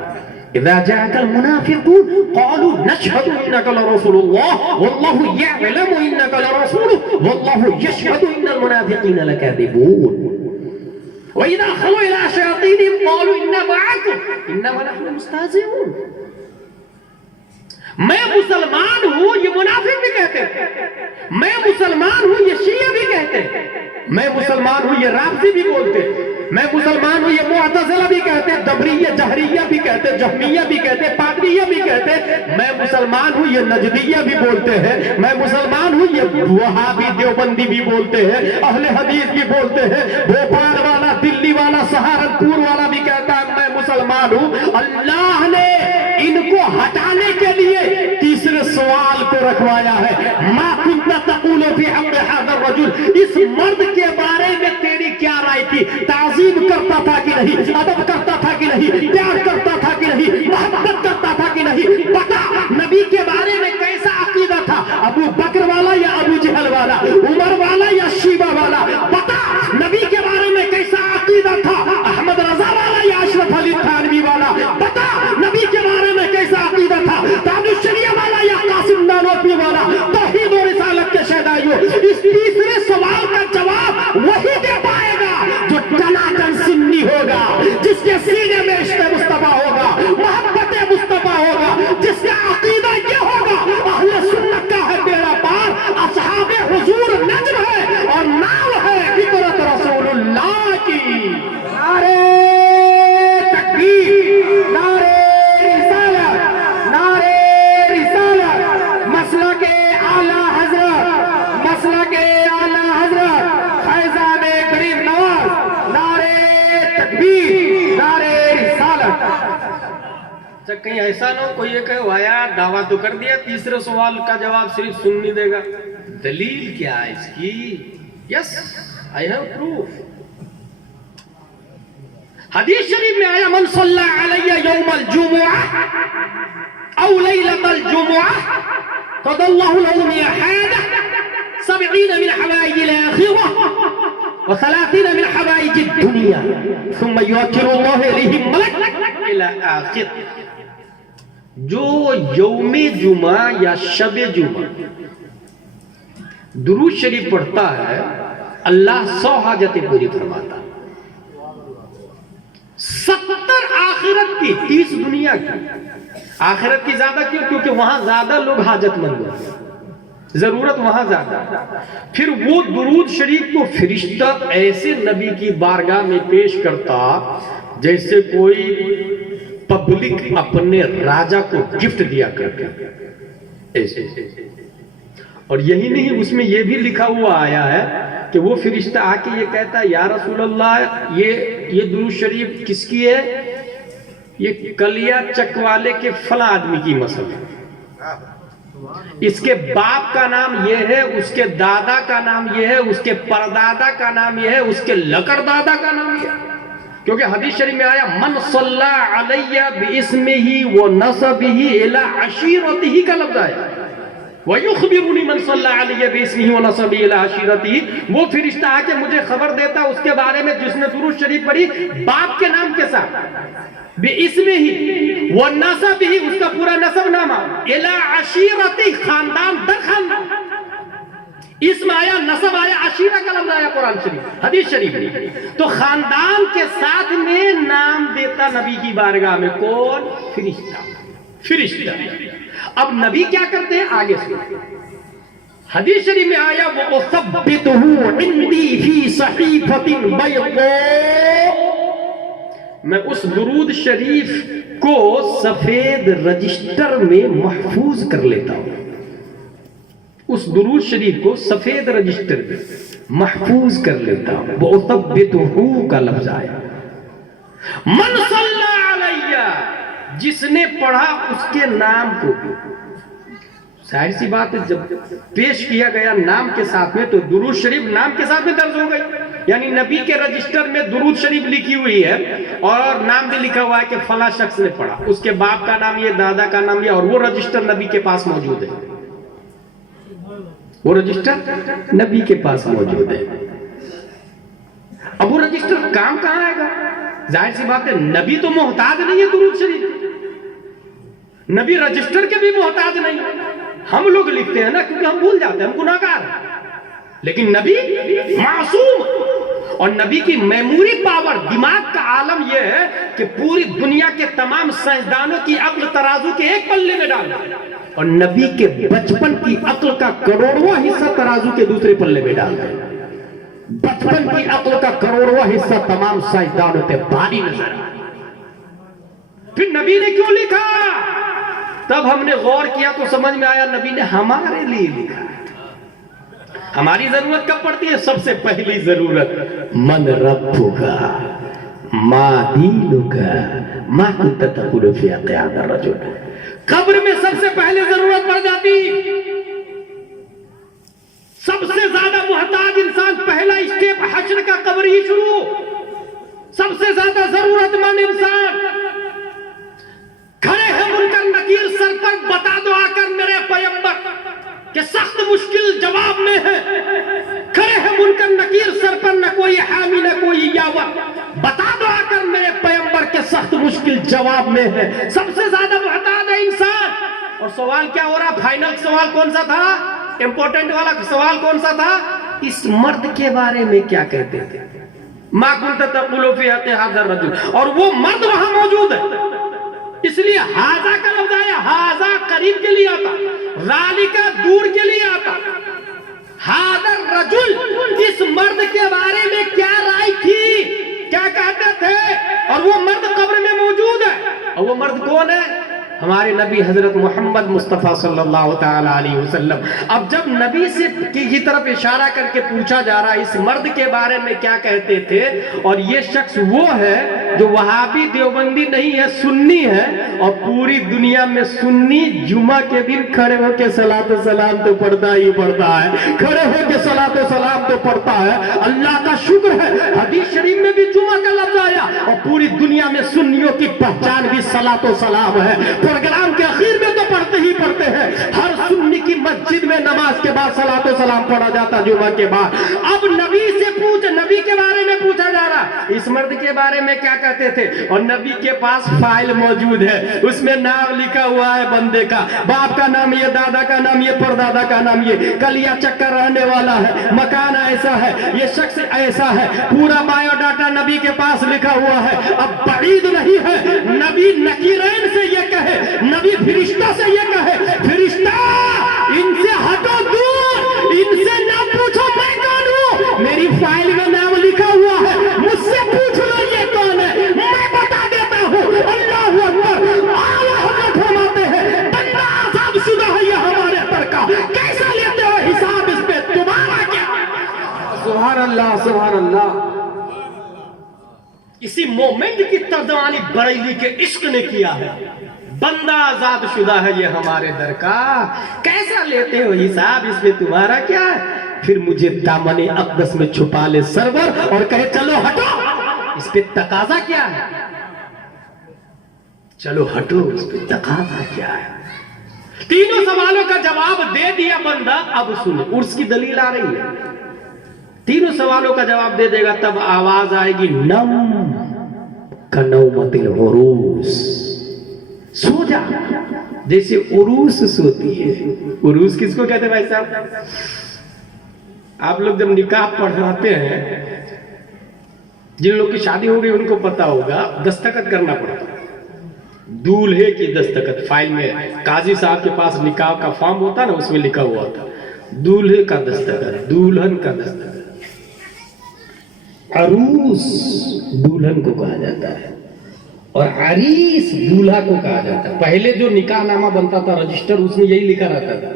اذا جاءك المنافقون قالوا نشهد انك لرسول الله والله يعلم انك لرسوله والله يشهد ان المنافقين لكاذبون واذا خلوا الى شياطينهم قالوا انا معكم انما نحن مستهزئون. میں مسلمان ہوں، یہ منافق بھی کہتے ہیں. میں مسلمان ہوں، یہ شیعہ بھی کہتے ہیں. میں مسلمان ہوں، یہ رافضی بھی بولتے ہیں. میں مسلمان ہوں، یہ معتزلہ بھی کہتے ہیں، دبریہ جہریہ بھی کہتے ہیں، جہمیہ بھی کہتے ہیں، پادریہ بھی کہتے ہیں. میں مسلمان ہوں، یہ نجدیہ بھی بولتے ہیں. میں مسلمان ہوں، یہ وہابی دیوبندی بھی بولتے ہیں، اہل حدیث بھی بولتے ہیں. بھوپال والا، دلی والا، سہارنپور والا بھی کہتا ہے میں مسلمان ہوں. اللہ نے ان کو ہٹانے کے لیے تیسرے سوال کو رکھوایا ہے، ما كنت تقول في حق هذا الرجل. اس مرد کے بارے میں تیری کیا رائے تھی؟ تعظیم کرتا تھا کہ نہیں؟ ادب کرتا تھا کہ نہیں؟ پیار کرتا تھا کہ نہیں؟ محبت کرتا تھا کہ نہیں؟ بتا نبی کے بارے میں کیسا عقیدہ تھا؟ ابو بکر والا یا ابو جہل والا؟ عمر والا یا شیبہ والا؟ بتا نبی کے بارے میں کیسا عقیدہ تھا؟ احمد رضا والا یا اشرف علی تھانوی والا؟ بتا نبی کے بارے میں کیسا عقیدہ تھا؟ تاج الشریعہ والا یا قاسم نانوتوی والا؟ توحید و رسالت کے شہدائیوں. اس تیسرے سوال کا جواب وہی دے پائے گا جو ٹناٹن سنی ہوگا، جس کے سینے میں عشق مصطفیٰ ہوگا، محبت مصطفیٰ ہوگا، جس کا عقیدہ یہ ہوگا اہل سنت کا ہے بیڑا پار، اصحاب حضور نجم ہے اور نام ہے فطرت رسول اللہ کی. نعرہ تکبیر، نعرہ رسالت، نعرہ رسالت. مسلک اعلیٰ حضرت، مسلک اعلیٰ حضرت فیضان غریب نواز. نعرہ تکبیر، نعرہ رسالت. کہیں ایسا نہ ہو کوئی یہ کہے آیا دعویٰ تو کر دیا، تیسرے سوال کا جواب صرف سننی دے گا. دلیل کیا ہے اس کی؟ یس آئی ہیو پروف. حدیث شریف میں آیا من صلی علی یوم الجمعہ او لیلۃ الجمعہ قضى الله له من حاجة 70 من حوائج الآخرة و30 من حوائج الدنيا ثم يوكل الله إليهم ملك إلى آخر. جو یوم جمعہ یا شب جمعہ درود شریف پڑھتا ہے اللہ 100 حاجتیں پوری فرماتا. 70 آخرت کی، 30 دنیا کی. آخرت کی زیادہ کیوں؟ کیونکہ وہاں زیادہ لوگ حاجت مند ہیں، ضرورت وہاں زیادہ. پھر وہ درود شریف کو فرشتہ ایسے نبی کی بارگاہ میں پیش کرتا جیسے کوئی پبلک اپنے راجہ کو گفٹ دیا کرتے ایسے. اور یہی نہیں، اس میں یہ بھی لکھا ہوا آیا ہے کہ وہ فرشتہ آ کے یہ کہتا ہے یا رسول اللہ یہ درود شریف کس کی ہے؟ یہ کلیا چک والے کے فلاں آدمی کی مثل ہے. اس کے باپ کا نام یہ ہے، اس کے دادا کا نام یہ ہے، اس کے پردادا کا نام یہ ہے، اس کے لکڑ دادا کا نام یہ ہے. کیونکہ حدیث شریف میں آیا من صلی علیہ باسمہ ونسبہ الی عشیرتہ کا لفظ آیا. وَيُخْبِرُنِي مَنْ صَلَّى عَلَيَّ بِاسْمِهِ وَنَسَبِهِ إِلَىٰ عَشِيرَتِهِ. وہ فرشتہ آ کے مجھے خبر دیتا اس کے بارے میں جس نے درود شریف پڑھی باپ کے نام کے ساتھ، بِاسْمِهِ وَنَسَبِهِ اس کا پورا نسب نامہ، إِلَىٰ عَشِيرَتِهِ خاندان در خاندان. اسم آیا، نسب آیا، عشیرہ کا لفظ آیا قرآن شریف حدیث شریف میں. تو خاندان کے ساتھ میں نام دیتا نبی کی بارگاہ میں کون؟ فرشتہ. اب نبی کیا کرتے ہیں آگے سے حدیث شریف میں آیا وَأُثَبِّتُهُ عِنْدِي فِي صَحِيفَةٍ بَيْضَاءٍ. میں اس درود شریف کو سفید رجسٹر میں محفوظ کر لیتا ہوں. اس درود شریف کو سفید رجسٹر میں محفوظ کر لیتا ہوں. وَأُثَبِّتُهُ کا لفظ آیا. من صلی علیہ، جس نے پڑھا اس کے نام کو بھی. ظاہر سی بات ہے جب پیش کیا گیا نام کے ساتھ میں تو درود شریف نام کے ساتھ میں درج ہو گئی. یعنی نبی کے رجسٹر میں درود شریف لکھی ہوئی ہے اور نام بھی لکھا ہوا ہے کہ فلاں شخص نے پڑھا، اس کے باپ کا نام یہ، دادا کا نام یہ، اور وہ رجسٹر نبی کے پاس موجود ہے. وہ رجسٹر نبی کے پاس موجود ہے. اب وہ رجسٹر کام کہاں آئے گا؟ ظاہر سی بات ہے نبی تو محتاج نہیں ہے درود شریف، نبی رجسٹر کے بھی محتاج نہیں. ہم لوگ لکھتے ہیں نا کیونکہ ہم بھول جاتے ہیں، ہم گناہگار ہیں. لیکن نبی معصوم، اور نبی کی میموری پاور، دماغ کا عالم یہ ہے کہ پوری دنیا کے تمام سائنسدانوں کی عقل ترازو کے ایک پلے میں ڈال دے، اور نبی کے بچپن کی عقل کا کروڑواں حصہ ترازو کے دوسرے پلے میں ڈال دے. بچپن کی عقل کا کروڑواں حصہ تمام سائنسدانوں پہ بھاری نظر آئے. پھر نبی نے کیوں لکھا؟ تب ہم نے غور کیا تو سمجھ میں آیا نبی نے ہمارے لیے لکھا. ہماری ضرورت کب پڑتی ہے؟ سب سے پہلی ضرورت من ربک ما دینک ما کنت تقول فی قیام الرجل. قبر میں سب سے پہلے ضرورت پڑ جاتی. سب سے زیادہ محتاج انسان، پہلا اسٹیپ حشر کا قبر ہی شروع. سب سے زیادہ ضرورت مند انسان کھڑے ہیں منکر نکیر سر پر، بتا دو آ کر میرے پیغمبر کہ سخت مشکل جواب میں ہے. کھڑے ہیں منکر نکیر سر پر، نہ کوئی حامی نہ کوئی یاور، بتا دو آ کر میرے پیغمبر کے سخت مشکل جواب میں ہے. سب سے زیادہ محتاج ہے انسان. اور سوال کیا ہو رہا؟ فائنل سوال کون سا تھا؟ امپورٹنٹ والا سوال کون سا تھا؟ اس مرد کے بارے میں کیا کہتے تھے؟ ما کنت تقول فی حق ھذا الرجل. اور وہ مرد وہاں موجود ہے، اس لیے ہاذا کا لفظ آیا. ہاذا قریب کے لیے آتا، ذالکا دور کے لیے آتا. ھذا الرجل، اس مرد کے بارے میں کیا رائے تھی، کیا کہتے تھے؟ اور وہ مرد قبر میں موجود ہے. اور وہ مرد کون ہے؟ ہمارے نبی حضرت محمد مصطفیٰ صلی اللہ تعالیٰ علیہ وسلم. اب جب نبی سے کی طرف اشارہ کر کے پوچھا جا رہا ہے اس مرد کے بارے میں کیا کہتے تھے، اور یہ شخص وہ ہے جو وہابی دیوبندی نہیں ہے، سنی ہے، اور پوری دنیا میں سنی جمعہ کے دن کھڑے ہو کے صلاۃ و سلام تو پڑھتا ہی پڑھتا ہے، کھڑے ہو کے صلاۃ و سلام تو پڑھتا ہے. اللہ کا شکر ہے حدیث شریف میں بھی جمعہ کا لفظ آیا، اور پوری دنیا میں سنیوں کی پہچان بھی صلاۃ و سلام ہے. پروگرام کے اخیر میں تو پڑھتے ہی پڑھتے ہیں. ہر سنی کی مسجد میں نماز کے بعد صلاۃ و سلام پڑھا جاتا جمعہ کے بعد. اب نبی سے نبی کے بارے میں پوچھا جا رہا اس مرد کے بارے میں کیا کہتے تھے, اور نبی کے پاس فائل موجود ہے, اس میں نام لکھا ہوا ہے بندے کا, باپ کا نام یہ, دادا کا نام یہ, پردادا کا نام یہ, کلیا چکر رہنے والا ہے, مکان ایسا ہے, یہ شخص ایسا ہے, پورا بایو ڈاٹا نبی کے پاس لکھا ہوا ہے. اب بعید نہیں ہے نبی نکیرین سے یہ کہے, نبی فرشتہ سے یہ کہے, فرشتہ ان سے ہٹو دور, ان سے نہ پوچھو میں کون ہوں, میری فائل میں نام لکھا ہوا ہے, مجھ سے پوچھ لو یہ کون ہے, میں بتا دیتا ہوں. اللہ اکبر. اللہ حضرت فرماتے ہیں بندہ عذاب شدہ ہے یہ ہمارے پر کا, کیسا لیتے ہو حساب اس پہ, تمہارا کیا؟ سبحان اللہ سبحان اللہ. اسی مومنٹ کی ترجمانی بریلی کے عشق نے کیا ہے, بندہ آزاد شدہ ہے یہ ہمارے در کا, کیسا لیتے ہو حساب اس میں, تمہارا کیا ہے؟ پھر مجھے دامن اقدس میں چھپا لے سرور اور کہے چلو ہٹو, اس پہ تقاضا کیا ہے, چلو ہٹو, اس پہ تقاضا کیا ہے؟ تینوں سوالوں کا جواب دے دیا بندہ. اب سنیں عرس کی دلیل آ رہی ہے, تینوں سوالوں کا جواب دے دے گا تب آواز آئے گی نم کنومت العروس, سو جا جیسے عروس سوتی ہے. عروس کس کو کہتے ہیں بھائی صاحب؟ آپ لوگ جب نکاح پڑھاتے ہیں, جن لوگ کی شادی ہو گئی ان کو پتا ہوگا دستخط کرنا پڑتا ہے, دولہے کی دستخط. فائل میں قاضی صاحب کے پاس نکاح کا فارم ہوتا نا, اس میں لکھا ہوا ہوتا دولہے کا دستخط, دولہن کا دستخط. عروس دولہن کو کہا جاتا ہے اور عریس دولہا کو کہا جاتا ہے. پہلے جو نکاح نامہ بنتا تھا رجسٹر, اس میں یہی لکھا رہتا تھا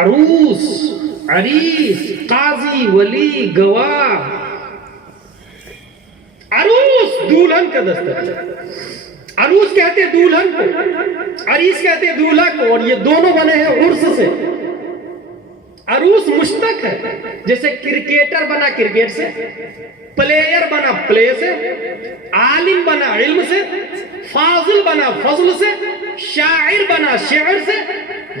عروس, عریس, قاضی, ولی, گواہ. عروس دولہن کا دستخط. عروس کہتے ہیں دولہن کو, عریس کہتے ہیں دولہا کو, اور یہ دونوں بنے ہیں عرس سے. عروس مشتق ہے, جیسے کرکٹر بنا کرکٹ سے, پلیئر بنا پلے سے, عالم بنا علم سے, فاضل بنا فضل سے, شاعر بنا شعر سے,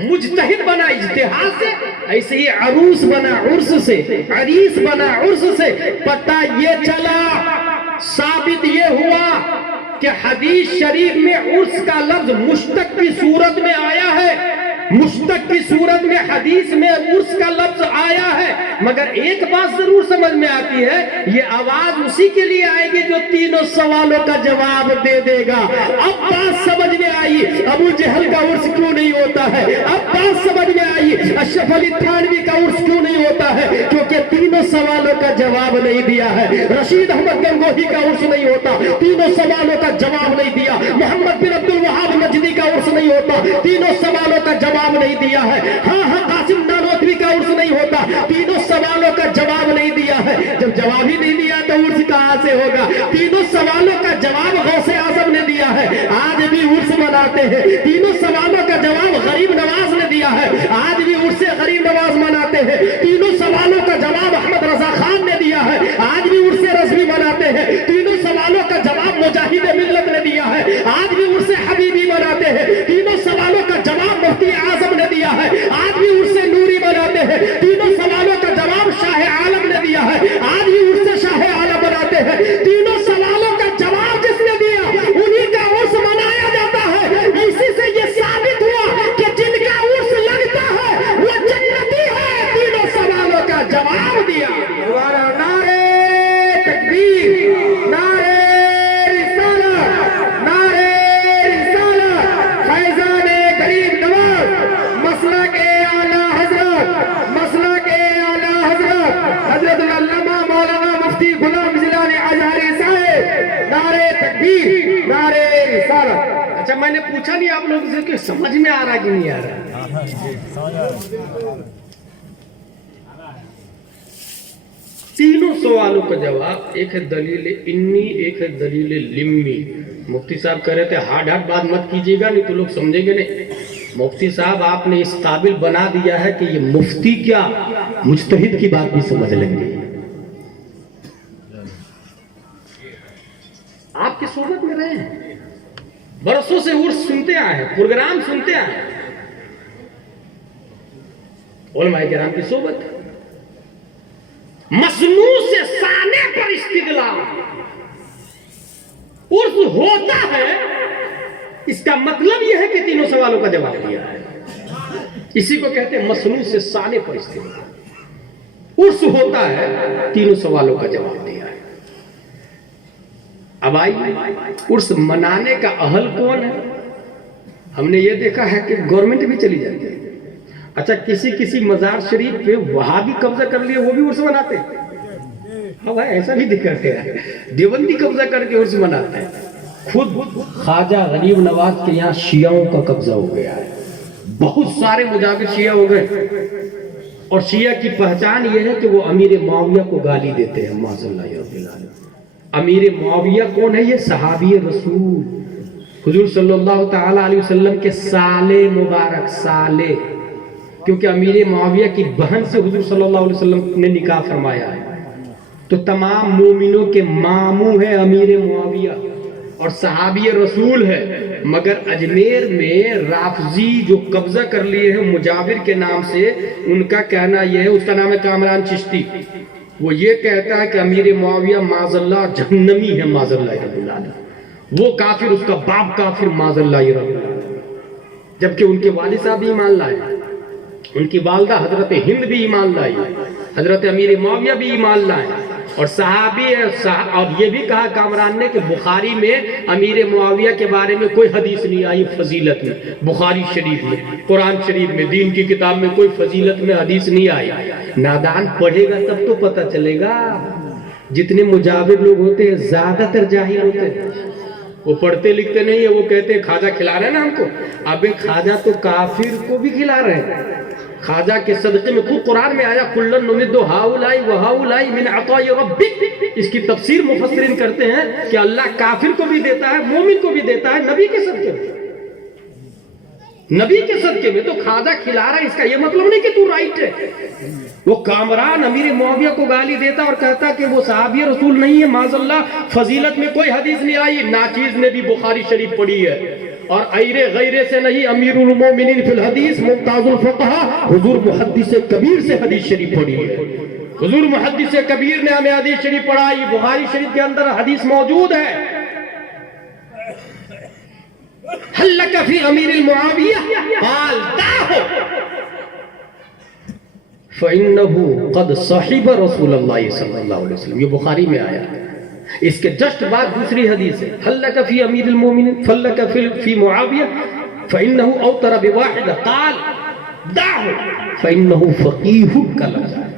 مجتہد بنا اجتہاد سے. ایسے ہی عروس بنا عرس سے, عریس بنا عرس سے. پتہ یہ چلا, ثابت یہ ہوا کہ حدیث شریف میں عرس کا لفظ مشتق کی صورت میں آیا ہے, مشتق کی صورت میں حدیث میں عرس کا لفظ آیا ہے. مگر ایک بات ضرور سمجھ میں آتی ہے, یہ آواز اسی کے لیے آئے گی جو تینوں سوالوں کا جواب دے دے گا. اب بات سمجھ میں آئی ابو جہل کا عرس کیوں نہیں ہوتا ہے, اب بات سمجھ میں آئی اشرف علی تھانوی کا عرس کیوں نہیں ہوتا ہے, کیونکہ تینوں سوالوں کا جواب نہیں دیا ہے. رشید احمد گنگوہی کا عرس نہیں ہوتا, تینوں سوالوں کا جواب نہیں دیا. محمد بن عبد الوہاب نجدی کا عرس نہیں ہوتا, تینوں سوالوں کا جواب نہیں دیا ہے. ہاں قاسم نانوتوی کا عرس نہیں ہوتا, تینوں سوالوں کا جواب نہیں دیا ہے. جب جواب ہی نہیں دیا تو عرس کہاں سے ہوگا؟ تینوں سوالوں کا جواب غوث اعظم نے دیا ہے, آج بھی عرس مناتے ہیں. تینوں سوالوں کا جواب غریب نواز نے دیا ہے, آج بھی عرس غریب نواز مناتے ہیں. تینوں سوالوں کا جواب احمد رضا خان نے دیا ہے, آج بھی عرس رضوی مناتے ہیں. تینوں سوالوں کا جواب مجاہد ملت نے دیا ہے, آج بھی عرس حبیبی مناتے ہیں. تینوں سوالوں کا جواب مفتی اعظم نے دیا ہے, آج بھی عرس نوری مناتے ہیں. تینوں سوالوں کا جواب شاہ عالم نے دیا ہے, آج بھی عرس شاہ عالم مناتے ہیں. تینوں سوالوں کا جواب جس نے دیا انہی کا عرس منایا جاتا ہے. اسی سے یہ ثابت ہوا کہ جن کا عرس لگتا ہے وہ جنتی ہے, تینوں سوالوں کا جواب دیا. نعرے تکبیر, نعرے رسالت, نعرے رسالت, فیضان غریب نواز, مسلک اعلیٰ حضرت, مسلک اعلیٰ حضرت حضرت علامہ مولانا مفتی غلام جیلانی ازہری صاحب. نعرے تکبیر, نعرے رسالت. اچھا میں نے پوچھا نہیں آپ لوگوں سے کہ سمجھ میں آ رہا کہ نہیں آ رہا؟ تینوں سوالوں کا جواب, ایک ہے دلیل انی, ایک ہے دلیل لمی. مفتی صاحب کہہ رہے تھے ہارڈ بات مت کیجیے گا نہیں تو لوگ سمجھیں گے نہیں. مفتی صاحب آپ نے اس قابل بنا دیا ہے کہ یہ مفتی کیا مجتہد کی بات بھی سمجھ لیں گے. آپ کی صحبت میں رہے ہیں, برسوں سے عرس سنتے آئے ہیں, پروگرام سنتے آئے ہیں, علماء کرام کی صحبت, مصنوع سے سانے پر استدلال, عرس ہوتا ہے، اس کا مطلب یہ ہے کہ تینوں سوالوں کا جواب دیا ہے. اسی کو کہتے ہیں مصنوع سے صانع پر استعمال. عرس ہوتا ہے، تینوں سوالوں کا جواب دیا ہے. اب آئیے عرس منانے کا اہل کون ہے؟ ہم نے یہ دیکھا ہے کہ گورنمنٹ بھی چلی جاتی ہے. اچھا کسی مزار شریف پہ وہاں بھی قبضہ کر لیا، وہ بھی عرس مناتے ہیں. ہاں بھائی ایسا بھی دکھتے ہیں، دیوبندی قبضہ کر کے عرس مناتے ہیں. خود خواجہ غریب نواز کے یہاں شیعوں کا قبضہ ہو گیا ہے. بہت سارے مجاہد شیعہ ہو گئے، اور شیعہ کی پہچان یہ ہے کہ وہ امیر معاویہ کو گالی دیتے ہیں. معاذ اللہ رب العالمین. امیر معاویہ کون ہے؟ یہ صحابی رسول حضور صلی اللہ تعالی علیہ وسلم کے سالے مبارک، سالے، کیونکہ امیر معاویہ کی بہن سے حضور صلی اللہ علیہ وسلم نے نکاح فرمایا ہے. تو تمام مومنوں کے ماموں ہے امیر معاویہ، اور صحابی رسول ہے. مگر اجمیر میں رافضی جو قبضہ کر لیے ہیں مجاور کے نام سے، ان کا کہنا یہ ہے، اس کا نام ہے کامران چشتی، وہ یہ کہتا ہے کہ امیر معاویہ معاذ اللہ جہنمی ہے. معاذ اللہ رب العالمین. وہ کافر، اس کا باپ کافر. معاذ اللہ رب العالمین. جبکہ ان کے والد صاحب بھی ایمان لائے، ان کی والدہ حضرت ہند بھی ایمان لائی، حضرت امیر معاویہ بھی ایمان لائے، اور صحابی ہے. اور یہ بھی کہا کامران نے کہ بخاری میں امیر معاویہ کے بارے میں کوئی حدیث نہیں آئی فضیلت میں. بخاری شریف میں، قرآن شریف میں، دین کی کتاب میں کوئی فضیلت میں حدیث نہیں آئی. نادان پڑھے گا تب تو پتہ چلے گا. جتنے مجاور لوگ ہوتے ہیں زیادہ تر جاہل ہوتے ہیں، وہ پڑھتے لکھتے نہیں ہیں. وہ کہتے ہیں کھاجہ کھلا رہے ہیں نا ہم کو. ابے کھاجہ تو کافر کو بھی کھلا رہے ہیں. خواجہ کے صدقے میں خود قرآن میں آیا کلن نمد ہؤلاء وہؤلاء من عطاء ربک. اس کی تفسیر مفسرین کرتے ہیں کہ اللہ کافر کو بھی دیتا ہے، مومن کو بھی دیتا ہے، نبی کے صدقے میں. نبی کے صدقے میں تو خواجہ کھلا رہا ہے، اس کا یہ مطلب نہیں کہ تو رائٹ ہے. وہ کامران امیر معاویہ کو گالی دیتا اور کہتا کہ وہ صحابی رسول نہیں ہے. معاذ اللہ فضیلت میں کوئی حدیث نہیں آئی. ناچیز نے بھی بخاری شریف پڑھی ہے، اور ایرے غیرے سے نہیں. امیر المومنین فی الحدیث ممتاز الفقہا حضور محدث کبیر سے حدیث شریف پڑھی ہے. حضور محدث کبیر نے ہمیں حدیث شریف پڑھائی. بخاری شریف کے اندر حدیث موجود ہے. حل لک فی امیر المعاویہ قال دعہ فإنه قد صحب رسول اللہ صلی اللہ علیہ وسلم. یہ بخاری میں آیا ہے. اس کے جسٹ بعد دوسری حدیث ہے حل لک فی امیر المومنین فل لک فی معاویہ فإنه اوتر بواحد قال دعہ فإنه فقیہ کا لفظ ہے.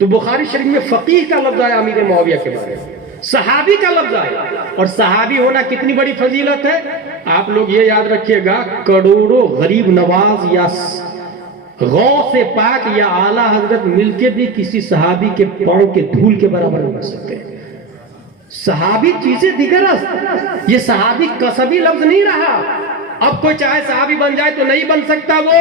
تو بخاری شریف میں فقیہ کا لفظ آیا امیر معاویہ کے بارے میں، صحابی کا لفظ آیا. اور صحابی ہونا کتنی بڑی فضیلت ہے. آپ لوگ یہ یاد رکھیے گا، کروڑوں غریب نواز یا غوث پاک یا اعلیٰ حضرت مل کے بھی کسی صحابی کے پاؤں کے دھول کے برابر نہیں بن سکتے. صحابی چیزیں دیگر است. یہ صحابی قصبی لفظ نہیں رہا. اب کوئی چاہے صحابی بن جائے تو نہیں بن سکتا وہ.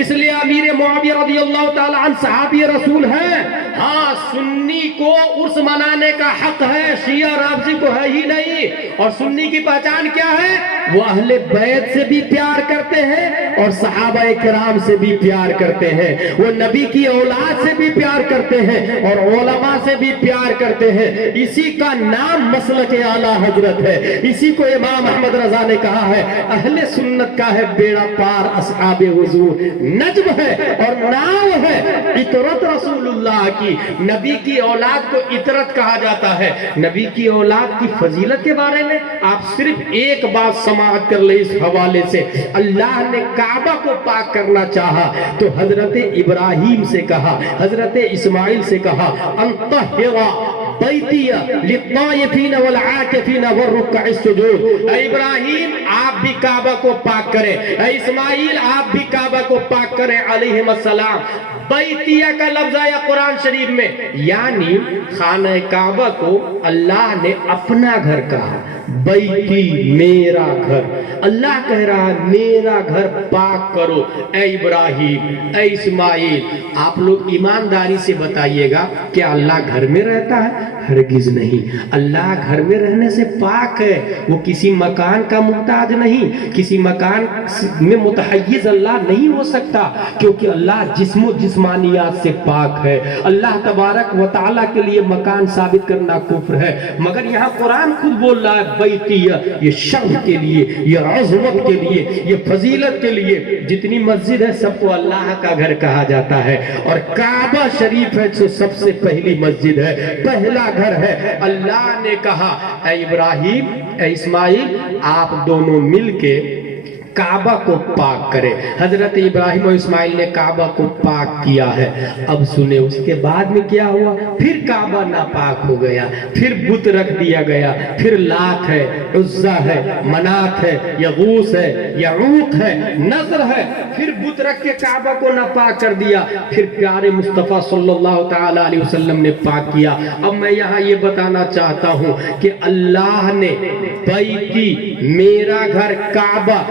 اس لیے امیر معاویہ رضی اللہ تعالی عنہ صحابی رسول ہیں. ہاں سنی کو عرس منانے کا حق ہے، شیعہ رافضی کو ہے ہی نہیں. اور سنی کی پہچان کیا ہے؟ وہ اہل بیت سے بھی پیار کرتے ہیں اور صحابہ کرام سے بھی پیار کرتے ہیں. وہ نبی کی اولاد سے بھی پیار کرتے ہیں اور علماء سے بھی پیار کرتے ہیں. اسی کا نام مسلک اعلیٰ حضرت ہے. اسی کو امام احمد رضا نے کہا ہے اہل سنت کا ہے بیڑا پار اصحاب حضور. نجم ہے اور ناو ہے اطرت رسول اللہ کی. نبی کی اولاد کو اطرت کہا جاتا ہے. نبی کی اولاد کی فضیلت کے بارے میں آپ صرف ایک بات سماعت کر لیں اس حوالے سے. اللہ نے کعبہ کو پاک کرنا چاہا تو حضرت ابراہیم سے کہا، حضرت اسماعیل سے کہا انطہرا بیتی للطائفین والعاکفین والرکع السجود. اے ابراہیم آپ بھی کعبہ کو پاک کریں، اے اسماعیل آپ بھی کعبہ کو پاک کریں علیہم السلام. بیتیہ کا لفظ آیا قرآن شریف میں، یعنی خانہ کعبہ کو اللہ نے اپنا گھر کہا. بیتی میرا گھر. اللہ کہہ رہا میرا گھر پاک کرو. اے ابراہیم، اے اسماعیل، آپ لوگ ایمانداری سے بتائیے گا کہ اللہ گھر میں رہتا ہے؟ ہرگز نہیں. اللہ گھر میں رہنے سے پاک ہے, وہ کسی مکان کا محتاج نہیں, کسی مکان میں متحیز اللہ نہیں ہو سکتا, کیونکہ اللہ جسم و جسمانیات سے پاک ہے. اللہ تبارک و تعالیٰ کے لیے مکان ثابت کرنا کفر ہے, مگر یہاں قرآن خود بول رہا ہے بیتی, یہ شرف کے لیے, یہ عظمت کے لیے, یہ فضیلت کے لیے. جتنی مسجد ہے سب کو اللہ کا گھر کہا جاتا ہے, اور کعبہ شریف ہے جو سب سے پہلی مسجد ہے, پہلا گھر ہے. اللہ نے کہا اے ابراہیم اے اسماعیل آپ دونوں مل کے کعبہ کو پاک کرے. حضرت ابراہیم و اسماعیل نے کعبہ کو پاک کیا ہے. اب سنیں اس کے بعد میں کیا ہوا, پھر کعبہ ناپاک ہو گیا, پھر بت رکھ دیا گیا, پھر لات ہے, عزہ ہے, منات ہے, یغوث ہے, یعوق ہے, نظر ہے, پھر بت رکھ کے کعبہ کو ناپاک کر دیا, پھر پیارے مصطفیٰ صلی اللہ تعالی علیہ وسلم نے پاک کیا. اب میں یہاں یہ بتانا چاہتا ہوں کہ اللہ نے بیتی میرا گھر کعبہ,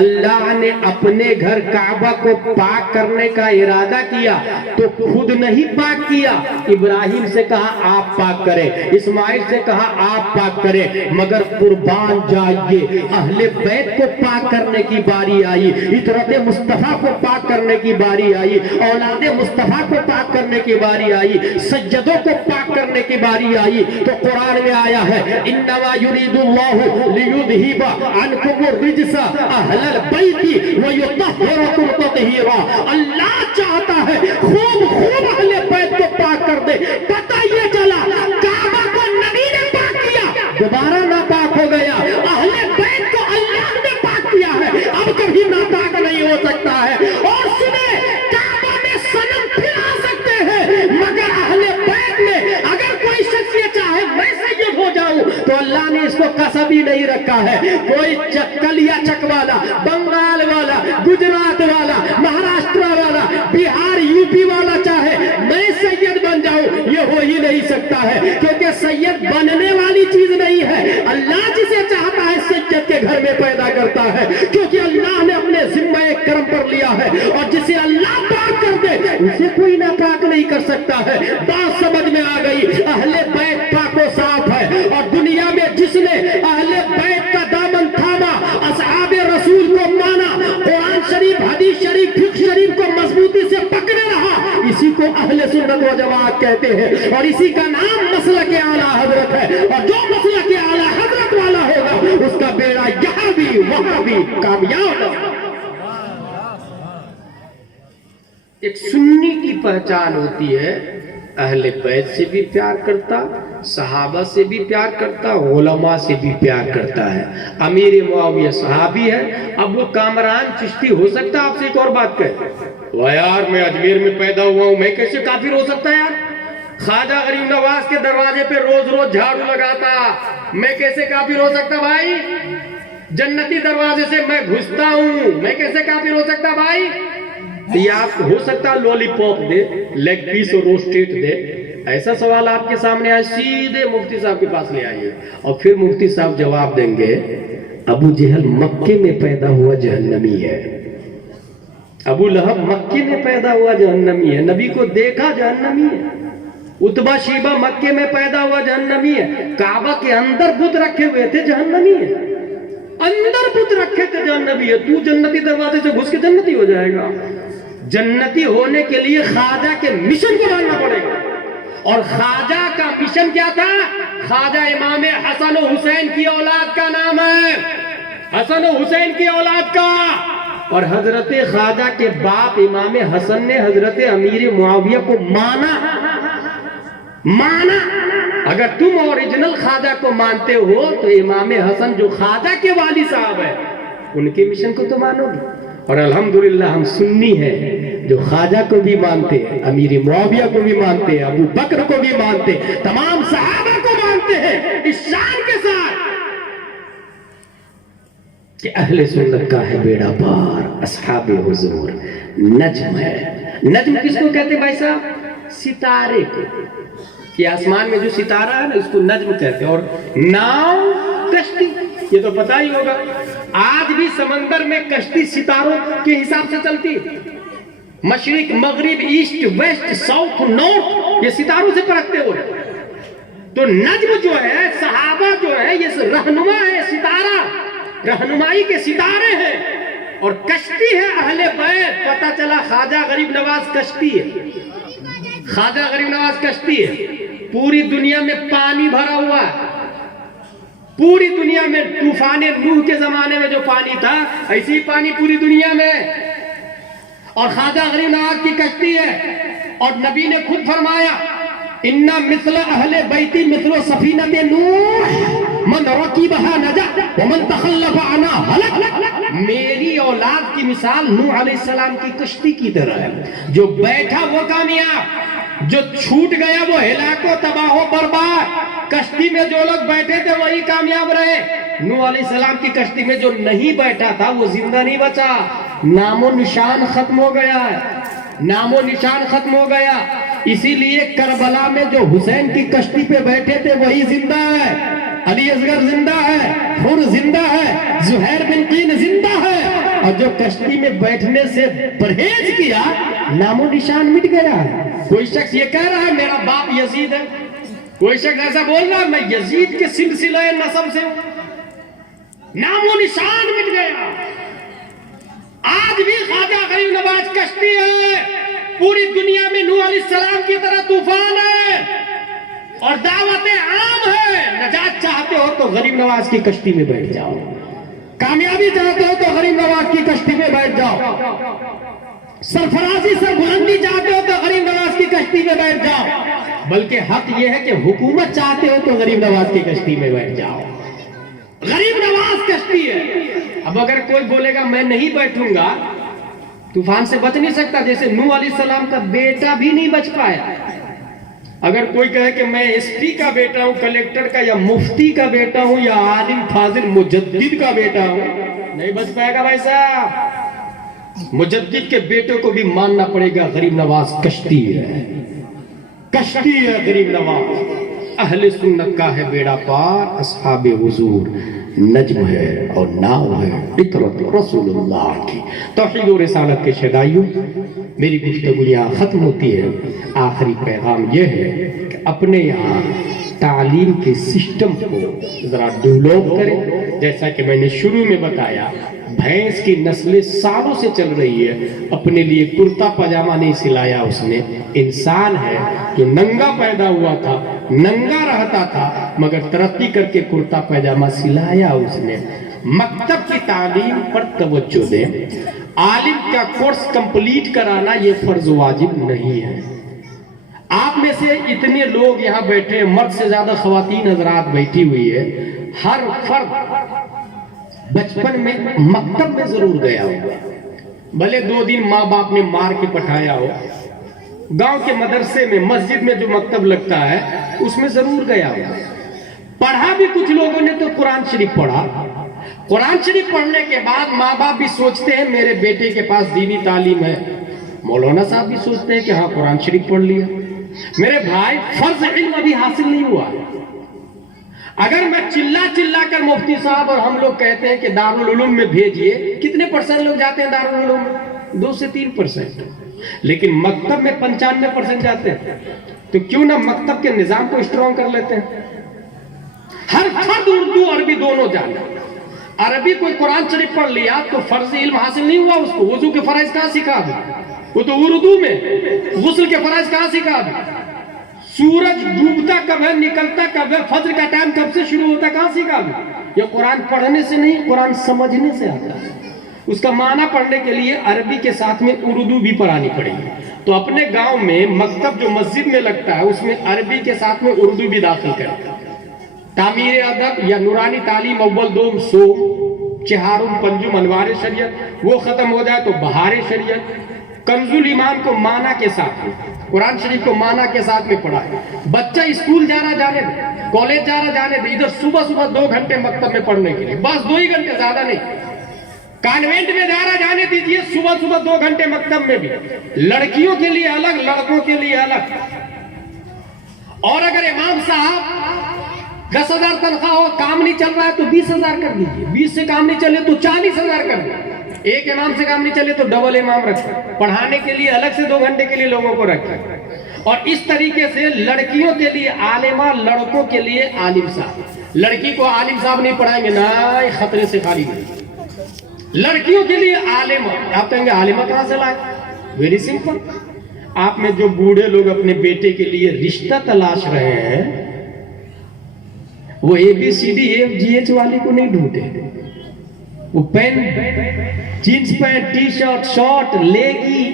اللہ نے اپنے گھر کعبہ کو پاک کرنے کا ارادہ کیا تو خود نہیں پاک کیا. ابراہیم سے کہا آپ پاک کریں, اسماعیل سے کہا آپ پاک کریں, مگر قربان جائیے اہل بیت کو پاک کرنے کی باری آئی, عطرت مصطفیٰ کو پاک کرنے کی باری آئی, اولاد مصطفیٰ کو پاک کرنے کی باری آئی, سجدوں کو پاک کرنے کی باری آئی. تو قرآن میں آیا ہے انما یرید اللہ لیذہب عنکم الرجس اہل البیتی ویطہرکم تطہیرا. اللہ چاہتا ہے خوب خوب اہل بیت کو پاک کر دے. پتہ یہ چلا کعبہ کو نبی نے پاک کیا, دوبارہ ناپاک ہو گیا, اہل بیت کو اللہ نے پاک کیا ہے, اب کبھی ناپاک نہیں ہو سکتا ہے. اور سنیں کعبہ میں صنم پھر آ سکتے ہیں, مگر اہل بیت میں اگر کوئی شخص یہ چاہے میں سید ہو جاؤں تو اللہ نے اس کو قصب ہی نہیں رکھا ہے. کوئی چکلیا چک والا, بنگال والا, گجرات والا, مہاراشٹر والا, بہار یو پی والا چاہے میں سید بن جاؤں, یہ ہو ہی نہیں سکتا ہے, کیونکہ سید بننے والی چیز نہیں ہے. اللہ جسے چاہتا ہے سید کے گھر میں پیدا کرتا ہے, کیونکہ اللہ نے اپنے ذمہ کرم پر لیا ہے, اور جسے اللہ پاک کر دے اسے کوئی ناپاک نہیں کر سکتا ہے. بات سمجھ میں آ گئی. اہل بیت پاک و صاف ہے, اور دنیا میں جس نے اہل بیت کا دامن تھاما, اصحاب رسول کو مانا, قرآن شریف, حدیث شریف, فقہ شریف کو مضبوطی سے پکڑے رہا, اسی کو اہل سنت و جماعت کہتے ہیں, اور اسی کا نام مسلک اعلیٰ حضرت ہے. اور جو مسلک اعلیٰ حضرت والا ہوگا اس کا بیڑا یہاں بھی وہاں بھی کامیاب ہے. ایک سنی کی پہچان ہوتی ہے اہل بیت سے بھی پیار کرتا, صحابہ سے بھی پیار کرتا, علماء سے بھی پیار کرتا ہے. امیر معاویہ صحابی ہے. اب وہ کامران چشتی ہو سکتا ہے آپ سے ایک اور بات کہے, وہ یار میں اجمیر میں پیدا ہوا ہوں, میں کیسے کافر ہو سکتا ہے یار؟ خواجہ غریب نواز کے دروازے پہ روز روز جھاڑو لگاتا, میں کیسے کافر ہو سکتا بھائی؟ جنتی دروازے سے میں گھستا ہوں, میں کیسے کافر ہو سکتا بھائی؟ یہ آپ ہو سکتا لولی پاپ دے, لیگ پیس اور روسٹیٹ دے. ایسا سوال آپ کے سامنے آئے, سیدھے مفتی صاحب کے پاس لے آئیے, اور پھر مفتی صاحب جواب دیں گے ابو جہل مکے میں پیدا ہوا جہنمی ہے, ابو لہب مکے میں پیدا ہوا جہنمی ہے, نبی کو دیکھا جہنمی ہے, اتبا شیبہ مکے میں پیدا ہوا جہنمی ہے, کعبہ کے اندر بت رکھے ہوئے تھے جہنمی ہے, اندر بت رکھے تھے جہنمی ہے. تو جنتی دروازے سے گھس کے جنتی ہو جائے گا؟ جنتی ہونے کے لیے خواجہ کے مشن کو ماننا پڑے گا. اور خواجہ کا مشن کیا تھا؟ خواجہ امام حسن و حسین کی اولاد کا نام ہے, حسن و حسین کی اولاد کا. اور حضرت خواجہ کے باپ امام حسن نے حضرت امیر معاویہ کو مانا. اگر تم اوریجنل خواجہ کو مانتے ہو تو امام حسن جو خواجہ کے والد صاحب ہیں ان کے مشن کو تو مانو گے. اور الحمدللہ ہم سنی ہیں جو خواجہ کو بھی مانتے ہیں, امیر معاویہ کو بھی مانتے ہیں, ابو بکر کو بھی مانتے ہیں, تمام صحابہ کو مانتے ہیں اس شان کے ساتھ کہ اہل سنت کا ہے بیڑا پار, اصحاب حضور. نجم ہے, نجم کس کو کہتے ہیں بھائی صاحب؟ ستارے کو. کہ آسمان میں جو ستارہ ہے نا اس کو نجم کہتے ہیں. اور ناؤ کشتی, یہ تو پتہ ہی ہوگا, آج بھی سمندر میں کشتی ستاروں کے حساب سے چلتی ہے. مشرق مغرب ایسٹ ویسٹ ساؤتھ نارتھ یہ ستاروں سے پرکھتے ہوئے. تو نجم جو ہے، صحابہ جو ہے، یہ رہنما ہے، ستارہ، رہنمائی کے ستارے ہیں، اور کشتی ہے اہل بیت. پتہ چلا خواجہ غریب نواز کشتی ہے، خواجہ غریب نواز کشتی ہے. پوری دنیا میں پانی بھرا ہوا ہے، پوری دنیا میں طوفان نوح کے زمانے میں جو پانی تھا ایسی پانی پوری دنیا میں، اور خواجہ غریب نواز کی کشتی ہے. اور نبی نے خود فرمایا اِنَّ مِثْلَ اہل بیتی مثل سفینۃ نوح من رکبها نجا ومن تخلف عنها ہلک. میری اولاد کی مثال نوح علیہ السلام کی کشتی کی طرح ہے. جو بیٹھا وہ کامیاب، جو چھوٹ گیا وہ ہلاک و تباہ و برباد. کشتی میں جو لوگ بیٹھے تھے وہی کامیاب رہے. نوح علیہ السلام کی کشتی میں جو نہیں بیٹھا تھا وہ زندہ نہیں بچا، نام و نشان ختم ہو گیا ہے، نام و نشان ختم ہو گیا. اسی لیے کربلا میں جو حسین کی کشتی پہ بیٹھے تھے وہی زندہ ہے، علی اصغر زندہ ہے، حر زندہ ہے، زہیر بن قین زندہ ہے. اور جو کشتی میں بیٹھنے سے پرہیز کیا نام و نشان مٹ گیا. کوئی شخص یہ کہہ رہا ہے میرا باپ یزید ہے، کوئی شخص ایسا بول رہا ہے میں یزید کے سلسلہ نسب سے ہوں، نام و نشان مٹ گیا. آج بھی خواجہ غریب نواز کشتی ہے، پوری دنیا میں نوح علیہ السلام کی طرح طوفان ہے، اور دعوت عام ہے. نجات چاہتے ہو تو غریب نواز کی کشتی میں بیٹھ جاؤ، کامیابی چاہتے ہو تو غریب نواز کی کشتی میں بیٹھ جاؤ، سرفرازی سر بلندی چاہتے ہو تو غریب نواز کی کشتی میں بیٹھ جاؤ. بلکہ حق یہ ہے کہ حکومت چاہتے ہو تو غریب نواز کی کشتی میں بیٹھ جاؤ. غریب نواز کشتی ہے. اب اگر کوئی بولے گا میں نہیں بیٹھوں گا، طوفان سے بچ نہیں سکتا، جیسے نوح علیہ السلام کا بیٹا بھی نہیں بچ پایا. اگر کوئی کہے کہ میں ایس پی کا بیٹا ہوں، کلیکٹر کا یا مفتی کا بیٹا ہوں یا عالم فاضل مجدد کا بیٹا ہوں، نہیں بچ پائے گا بھائی صاحب. مجدد کے بیٹوں کو بھی ماننا پڑے گا غریب نواز کشتی ہے، کشتی ہے غریب نواز. اہل سنت کا ہے بیڑا پار، اصحاب حضور نجم ہے اور ناؤ ہے فطرت رسول اللہ کی. توحید و رسالت کے شیدائیوں، میری گفتگو یہاں ختم ہوتی ہے. آخری پیغام یہ ہے کہ اپنے یہاں تعلیم کے سسٹم کو ذرا ڈیولپ کریں. جیسا کہ میں نے شروع میں بتایا بھینس کی نسلیں سالوں سے چل رہی ہے، اپنے لیے کرتا پاجامہ نہیں سلایا اس نے. انسان ہے جو ننگا پیدا ہوا تھا، ننگا رہتا تھا، مگر ترقی کر کے کرتا پاجامہ سلایا اس نے. مکتب کی تعلیم پر توجہ دیں. عالم کا کورس کمپلیٹ کرانا یہ فرض واجب نہیں ہے. آپ میں سے اتنے لوگ یہاں بیٹھے ہیں، مرد سے زیادہ خواتین حضرات بیٹھی ہوئی ہے. ہر فرد بچپن میں مکتب میں ضرور گیا ہو، بھلے 2 دن ماں باپ نے مار کے پٹھایا ہو. گاؤں کے مدرسے میں، مسجد میں جو مکتب لگتا ہے اس میں ضرور گیا ہو. پڑھا بھی کچھ لوگوں نے تو قرآن شریف پڑھا. قرآن شریف پڑھنے کے بعد ماں باپ بھی سوچتے ہیں میرے بیٹے کے پاس دینی تعلیم ہے. مولانا صاحب بھی سوچتے ہیں کہ ہاں قرآن شریف پڑھ لیا. میرے بھائی فرض علم ابھی حاصل نہیں ہوا. اگر میں چلا کر مفتی صاحب اور ہم لوگ کہتے ہیں کہ دارالعلوم میں بھیجئے، کتنے % لوگ جاتے ہیں دارالعلوم میں؟ 2 سے 3%. لیکن مکتب میں 95% جاتے ہیں. تو کیوں نہ مکتب کے نظام کو اسٹرانگ کر لیتے ہیں. ہر فرد اردو عربی دونوں جانے. عربی کوئی قرآن شریف پڑھ لیا تو فرض علم حاصل نہیں ہوا. اس کو وضو کے فرائض کہاں سکھا دیں؟ وہ تو اردو میں. غسل کے فرائض کہاں سکھا دیں؟ سورج ڈوبتا کب ہے، نکلتا کب ہے، فجر کا ٹائم کب سے شروع ہوتا کہاں سکھا دیں؟ یہ قرآن پڑھنے سے نہیں، قرآن سمجھنے سے آتا ہے. اس کا معنی پڑھنے کے لیے عربی کے ساتھ میں اردو بھی پڑھانی پڑے گی. تو اپنے گاؤں میں مکتب جو مسجد میں لگتا ہے اس میں عربی کے ساتھ میں اردو بھی داخل کریں. تعمیر ادب یا نورانی تعلیم اول دوم سو چہارم پنجم انوار شریعت وہ ختم ہو جائے تو بہار شریعت. کنز الایمان کو معنی کے ساتھ میں، قرآن شریف کو معنی کے ساتھ میں پڑھائے. بچہ اسکول جانا جانے دے، کالج جانا جانے دے، ادھر صبح 2 گھنٹے مکتب میں پڑھنے کے لیے، بس 2 ہی گھنٹے، زیادہ نہیں. کانوینٹ میں جانے دیجئے، صبح 2 گھنٹے مکتب میں بھی. لڑکیوں کے لیے الگ، لڑکوں کے لیے الگ. اور اگر امام صاحب 10,000 تنخواہ ہو، کام نہیں چل رہا ہے تو 20,000 کر دیجئے. 20 سے کام نہیں چلے تو 40,000 کر دیجئے. ایک امام سے کام نہیں چلے تو ڈبل امام رکھیں. پڑھانے کے لیے الگ سے 2 گھنٹے کے لیے لوگوں کو رکھیں. اور اس طریقے سے لڑکیوں کے لیے عالمہ، لڑکوں کے لیے عالم صاحب. لڑکی کو عالم صاحب نہیں پڑھائیں گے نا، خطرے سے خالی نہیں. لڑکیوں کے لیے عالمہ. آپ کہیں گے عالمہ کہاں سے لائے؟ Very simple. آپ میں جو بوڑھے لوگ اپنے بیٹے کے لیے رشتہ تلاش رہے ہیں، وہ ABCDEFGH والی کو نہیں ڈھونڈے. وہ pen, jeans pant, T shirt, short, لیگی،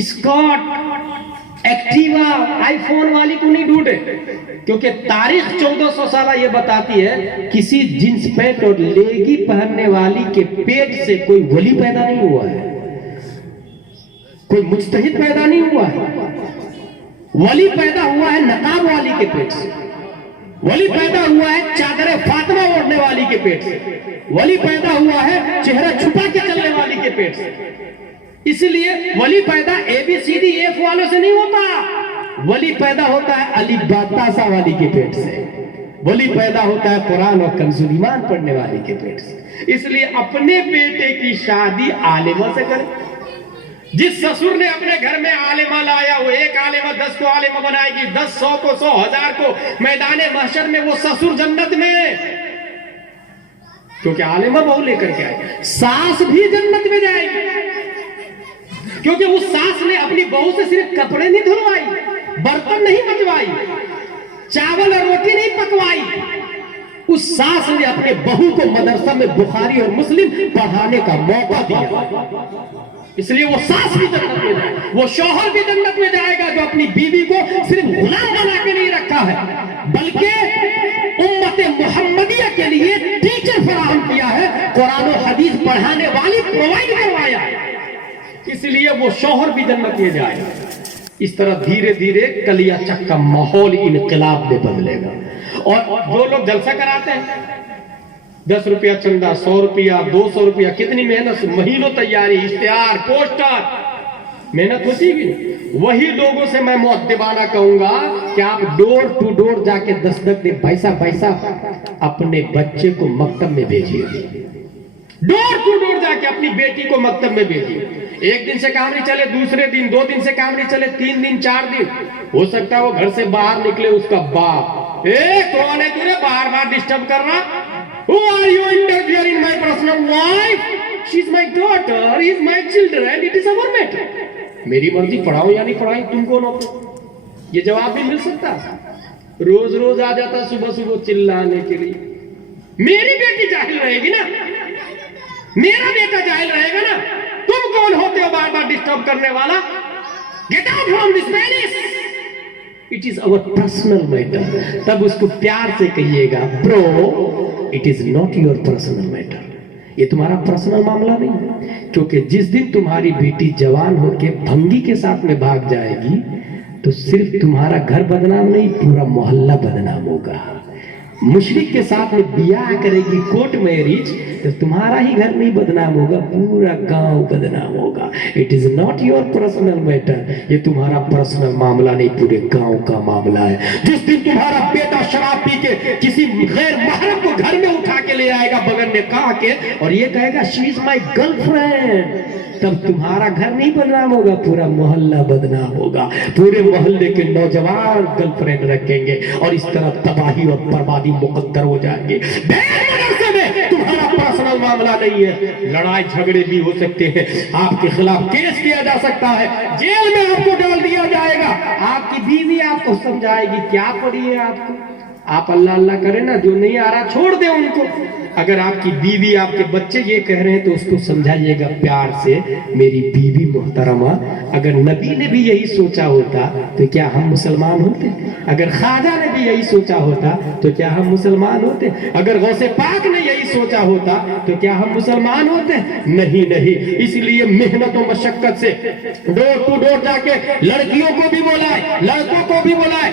اسکارٹ، ایکٹیوا، آئی فون والی کو نہیں ڈھونڈے. کیونکہ تاریخ 1400 سالہ یہ بتاتی ہے کسی جینس پینٹ اور لیگی پہننے والی کے پیٹ سے کوئی ولی پیدا نہیں ہوا ہے، کوئی مجتہد پیدا نہیں ہوا ہے. ولی پیدا ہوا ہے نقاب والی کے پیٹ سے. ولی پیدا ہوا ہے چادر فاطمہ اوڑھنے والی کے پیٹ سے. ولی پیدا ہوا ہے چہرہ چھپا کے چلنے والی کے پیٹ سے. اس لیے ولی پیدا ABCDEF والوں سے نہیں ہوتا. ولی پیدا ہوتا ہے علی باتاسا والی کے پیٹ سے. ولی پیدا ہوتا ہے قرآن اور کنز ایمان پڑھنے والی کے پیٹ سے. اس لیے اپنے بیٹے کی شادی عالمہ سے کریں. جس سسر نے اپنے گھر میں عالمہ لایا، وہ ایک عالمہ 10 کو عالمہ بنائے گی، 10 100 کو 100 1000 کو. میدان محشر میں وہ سسر جنت میں، کیونکہ عالمہ بہو لے کر کے آئے. ساس بھی جنت میں جائے گی، کیونکہ اس ساس نے اپنی بہو سے صرف کپڑے نہیں دھلوائی، برتن نہیں مجوائی، چاول اور روٹی نہیں پکوائی. اس ساس نے اپنے بہو کو مدرسہ میں بخاری اور مسلم پڑھانے کا موقع دیا. اس لیے وہ ساس بھی جنت میں جائے گا. وہ شوہر بھی جنت میں جائے گا جو اپنی بیوی کو صرف غلام بنا کے نہیں رکھا ہے، بلکہ امت محمدیہ کے لیے ٹیچر فراہم کیا ہے، قرآن و حدیث پڑھانے والی پرووائڈ کروایا. اس لیے وہ شوہر بھی جنت میں جائے گا. اس طرح دھیرے دھیرے کلیا چک کا ماحول انقلاب میں بدلے گا. اور جو لوگ جلسہ کراتے ہیں، 10 روپیہ چندہ، 100 روپیہ، 200 روپیہ، کتنی محنت، مہینوں تیاری، اشتہار، پوسٹر، محنت ہوتی بھی نہیں. وہی لوگوں سے میں مؤدبانہ کہوں گا کہ آپ ڈور ٹو ڈور جا کے دستک دیں، بھائی صاحب اپنے بچے کو مکتب میں بھیجیے. ڈور ٹو ڈور جا کے اپنی بیٹی کو مکتب میں بھیجیے. ایک دن سے کام نہیں چلے، دوسرے دن، 2 دن سے کام نہیں چلے، 3 دن، 4 دن، ہو سکتا ہے وہ گھر سے باہر نکلے اس کا باپ، کون ہے تجھے بار بار ڈسٹرب کر رہا؟ Who are you interfering in my personal life? She is my daughter, he is my children, it is our matter. میری مرضی، پڑھاؤ یا نہیں پڑھائی، تم کون ہو؟ یہ جواب بھی مل سکتا. روز روز آ جاتا صبح صبح چلانے کے لیے. میری بیٹی جاہل رہے گی نا، میرا بیٹا جاہل رہے گا نا. تم کون ہوتے ہو بار بار ڈسٹرب کرنے والا؟ Get out from this place. It is our personal matter. تب اس کو پیار سے کہیے گا، bro, it is not your personal matter. یہ تمہارا پرسنل معاملہ نہیں. کیونکہ جس دن تمہاری بیٹی جوان ہو کے بھنگی کے ساتھ میں بھاگ جائے گی تو صرف تمہارا گھر بدنام نہیں، پورا محلہ بدنام ہوگا. مشرک کے ساتھ میں بیاہ کرے گی کورٹ میرج تو تمہارا ہی گھر نہیں بدنام ہوگا، پورا گاؤں بدنام ہوگا. It is not your personal matter. یہ تمہارا پرسنل معاملہ نہیں، پورے گاؤں کا معاملہ ہے. جس دن تمہارا بیٹا شراب پی کے کسی غیر محرم کو گھر میں اٹھا کے لے آئے گا بغیر نکاح کے اور یہ کہے گا شی از مائی گرل فرینڈ، تب تمہارا گھر نہیں بدنام ہوگا، پورا محلہ بدنام ہوگا. پورے محلے کے نوجوان گرل فرینڈ رکھیں گے اور اس طرح تباہی اور بربادی مقدر ہو جائیں گے. تمہارا پرسنل معاملہ نہیں ہے. لڑائی جھگڑے بھی ہو سکتے ہیں، آپ کے خلاف کیس کیا جا سکتا ہے، جیل میں آپ کو ڈال دیا جائے گا. آپ کی بیوی آپ کو سمجھائے گی کیا پڑی ہے آپ کو. آپ اللہ اللہ کریں نا، جو نہیں آ رہا چھوڑ دیں ان کو. اگر آپ کی بیوی آپ کے بچے یہ کہہ رہے ہیں تو اس کو سمجھائیے گا پیار سے، میری بیوی محترمہ، اگر نبی نے بھی یہی سوچا ہوتا تو کیا ہم مسلمان ہوتے؟ اگر خواجہ نے بھی یہی سوچا ہوتا تو کیا ہم مسلمان ہوتے؟ اگر غوث پاک نے یہی سوچا ہوتا تو کیا ہم مسلمان ہوتے؟ نہیں نہیں. اس لیے محنت و مشقت سے ڈور ٹو ڈور جا کے لڑکیوں کو بھی بلائے، لڑکوں کو بھی بلائے.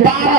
12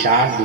4, 2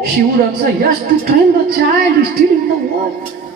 She would answer, yes, to train the child still in the womb.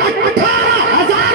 18,000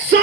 100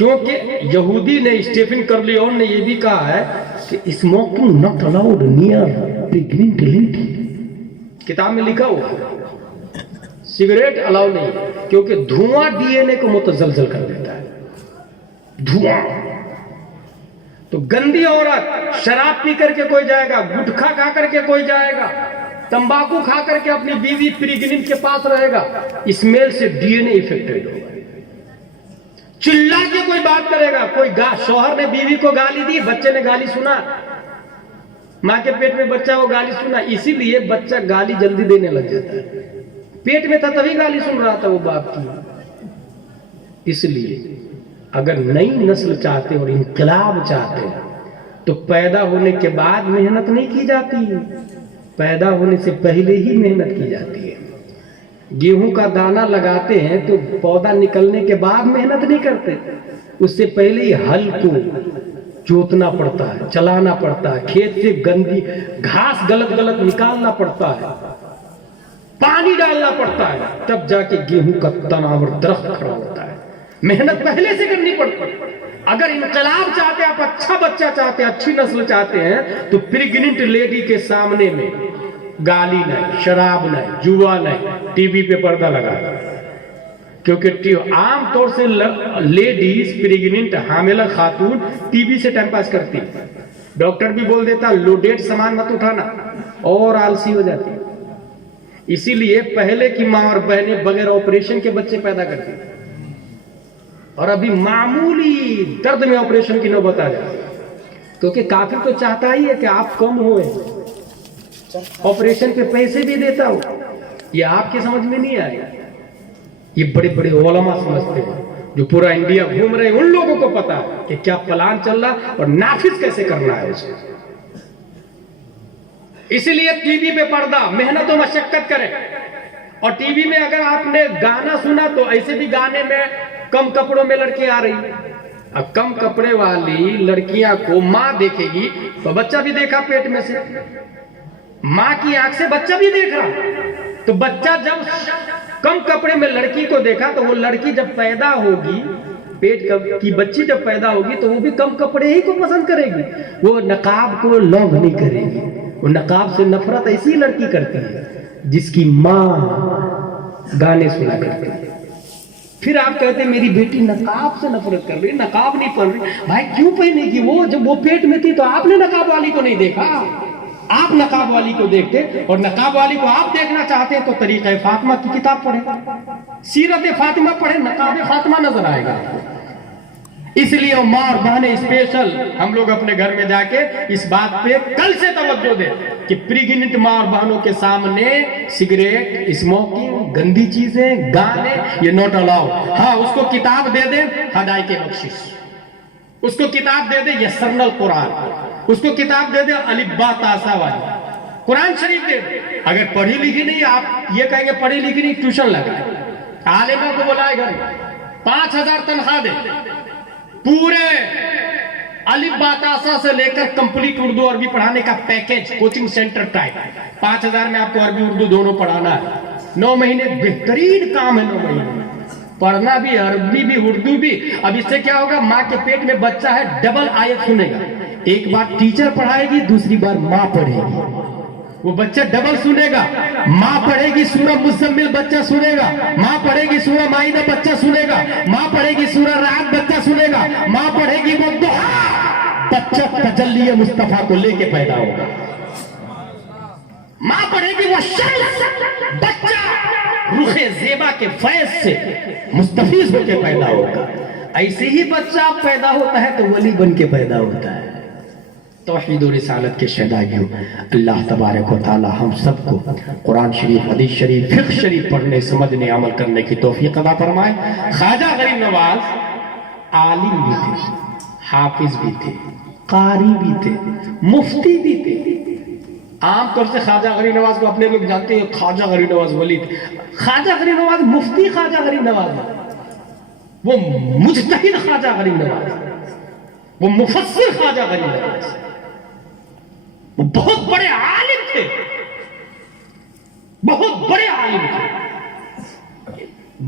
کیونکہ یہودی نے اسٹیفن کرلیون نے یہ بھی کہا ہے کہ smoking not allowed near pregnant lady, کتاب میں لکھا ہوا ہے سگریٹ الاؤ نہیں، کیونکہ دھواں ڈی این اے کو متزلزل کر دیتا ہے، دھواں۔ تو گندی عورت شراب پی کر کے کوئی جائے گا، گٹکھا کھا کر کے کوئی جائے گا، تمباکو کھا کر کے اپنی بیوی پریگننٹ کے پاس رہے گا، اسمیل سے ڈی این اے افیکٹڈ ہوگا۔ چلا کے کوئی بات کرے گا، کوئی شوہر نے بیوی کو گالی دی، بچے نے گالی سنا، ماں کے پیٹ میں بچہ وہ گالی سنا، اسی لیے بچہ گالی جلدی دینے لگ جاتا ہے، پیٹ میں تھا تبھی گالی سن رہا تھا وہ باپ کی۔ اس لیے اگر نئی نسل چاہتے اور انقلاب چاہتے ہیں تو پیدا ہونے کے بعد محنت نہیں کی جاتی ہے، پیدا ہونے سے پہلے ہی محنت کی جاتی ہے۔ گیہوں کا دانہ لگاتے ہیں تو پودا نکلنے کے بعد محنت نہیں کرتے، اس سے پہلے ہی ہل کو جوتنا پڑتا ہے، چلانا پڑتا ہے، کھیت سے گندی گھاس غلط غلط نکالنا پڑتا ہے، پانی ڈالنا پڑتا ہے، تب جا کے گیہوں کا تناور درخت کھڑا ہوتا ہے۔ محنت پہلے سے کرنی پڑتی ہے۔ اگر انقلاب چاہتے ہیں، آپ اچھا بچہ چاہتے ہیں، اچھی نسل چاہتے ہیں، تو پریگننٹ لیڈی کے سامنے میں گالی نہیں، شراب نہیں، جوا نہیں، ٹی وی پہ پردہ لگا، کیونکہ عام طور سے لیڈیز پریگننٹ حاملہ خاتون ٹی وی سے ٹائم پاس کرتی، ڈاکٹر بھی بول دیتا لوڈیڈ سامان مت اٹھانا، اور آلسی ہو جاتی۔ اسی لیے پہلے کی ماں اور بہنیں بغیر آپریشن کے بچے پیدا کرتی، اور ابھی معمولی درد میں آپریشن کی نوبت آ جائے، کیونکہ کافر تو چاہتا ہی ہے کہ آپ کم ہوئے، آپریشن پہ پیسے بھی دیتا ہو۔ یہ آپ کے سمجھ میں نہیں آئے، یہ بڑے بڑے علماء سمجھتے ہیں جو پورا انڈیا گھوم رہے ہیں، ان لوگوں کو پتا ہے کہ کیا پلان چل رہا اور نافذ کیسے کرنا ہے اسے۔ اسی لیے ٹی وی پہ پردہ، محنت و مشقت کریں۔ اور ٹی وی میں اگر آپ نے گانا سنا تو ایسے بھی گانے میں کم کپڑوں میں لڑکیاں آ رہی ہیں، اب کم کپڑے والی لڑکیاں کو ماں دیکھے گی تو بچہ بھی دیکھا پیٹ میں سے، ماں کی آنکھ سے بچہ بھی دیکھ رہا، تو بچہ جب کم کپڑے میں لڑکی کو دیکھا تو وہ لڑکی جب پیدا ہوگی، پیٹ کی بچی جب پیدا ہوگی تو وہ بھی کم کپڑے ہی کو پسند کرے گی، وہ نقاب کو لو نہیں کرے گی۔ وہ نقاب سے نفرت ایسی لڑکی کرتی ہے جس کی ماں گانے سنا کرتی ہے۔ پھر آپ کہتے ہیں میری بیٹی نقاب سے نفرت کر رہی، نقاب نہیں پہن رہی، بھائی کیوں پہنے گی؟ وہ جب وہ پیٹ میں تھی تو آپ نے نقاب والی کو نہیں دیکھا، آپ نقاب والی کو دیکھتے، اور نقاب والی کو آپ دیکھنا چاہتے ہیں تو طریقہ فاطمہ کی کتاب پڑھیں، سیرت فاطمہ پڑھیں، نقاب فاطمہ نظر آئے گا۔ اس لیے ماں اور بہنیں اسپیشل ہم لوگ اپنے گھر میں جا کے اس بات پہ کل سے توجہ دیں کہ پریگننٹ ماں اور بہنوں کے سامنے سگریٹ، اسموکنگ، گندی چیزیں، گانے، یہ نوٹ الاؤ۔ ہاں، اس کو کتاب دے دیں ہدایت بخشش، اس کو کتاب دے دیں یسرنا القرآن، اس کو کتاب دے دیں الف با تا سا والی، قرآن شریف دے دیں۔ اگر پڑھی لکھی نہیں، آپ یہ کہیں گے پڑھی لکھی نہیں، ٹیوشن لگائیں، عالمہ کو بلائے گھر، 5000 تنخواہ دیں، پورے الف با تا سا سے لے کر کمپلیٹ اردو عربی پڑھانے کا پیکیج، کوچنگ سینٹر ٹائپ، 5000 میں آپ کو عربی اردو دونوں پڑھانا ہے۔ 9 مہینے بہترین کام ہے، 9 مہینے پڑھنا بھی، عربی بھی، اردو بھی۔ اب اس سے کیا ہوگا؟ ماں کے پیٹ میں بچہ ہے، ڈبل آیت سنے گا، ایک بار ٹیچر پڑھائے گی، دوسری بار ماں پڑھے گی، وہ بچہ ڈبل سنے گا۔ ماں پڑھے گی سورہ مزمل، بچہ سنے گا، ماں پڑھے گی سورہ مائدہ، بچہ سنے گا، ماں پڑھے گی سورہ رعد، بچہ سنے گا، ماں پڑھے گی وہ دعا، بچہ تجلی مصطفیٰ کو لے کے پیدا ہوگا، ماں پڑھے گی وہ شمس، بچہ رخ زیبا کے فیض سے مستفیض ہو کے پیدا ہوگا۔ ایسے ہی بچہ پیدا ہوتا ہے تو ولی بن کے پیدا ہوتا ہے۔ توحید و رسالت کے شہدائیوں، اللہ تبارک و تعالی ہم سب کو قرآن شریف، حدیث شریف، فقہ شریف پڑھنے، سمجھنے، عمل کرنے کی توفیق عطا فرمائے۔ خواجہ غریب نواز عالم بھی تھے، حافظ بھی تھے، قاری بھی تھے، مفتی بھی تھے۔ عام طور سے خواجہ غریب نواز کو اپنے لوگ جانتے ہیں، خواجہ غریب نواز ولی تھے۔ خواجہ غریب نواز مفتی خواجہ غریب نواز ہے، وہ مجتہد خواجہ غریب نواز، وہ مفسر خواجہ غریب نواز، وہ بہت بڑے عالم تھے، بہت بڑے عالم تھے،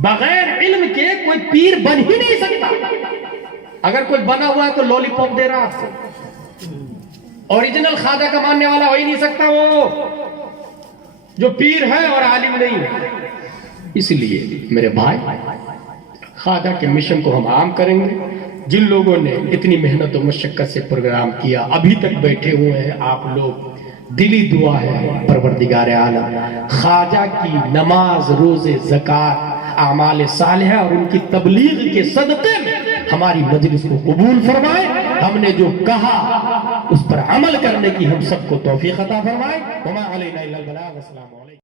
بغیر علم کے کوئی پیر بن ہی نہیں سکتا۔ اگر کوئی بنا ہوا ہے تو لولی پاپ دے رہا آپ کو. اوریجنل خواجہ کا ماننے والا ہو ہی نہیں سکتا وہ جو پیر ہے اور عالم نہیں ہے. اس لیے میرے بھائی خواجہ کے مشن کو ہم عام کریں گے. جن لوگوں نے اتنی محنت و مشقت سے پروگرام کیا ابھی تک بیٹھے ہوئے ہیں آپ لوگ, دلی دعا ہے پروردگار عالم خواجہ کی نماز, روزے, زکوٰۃ, اعمال صالحہ اور ان کی تبلیغ کے صدقے میں ہماری مجلس کو قبول فرمائے. ہم نے جو کہا اس پر عمل کرنے کی ہم سب کو توفیق عطا فرمائے. وما علینا الا البلاغ. السلام علیکم.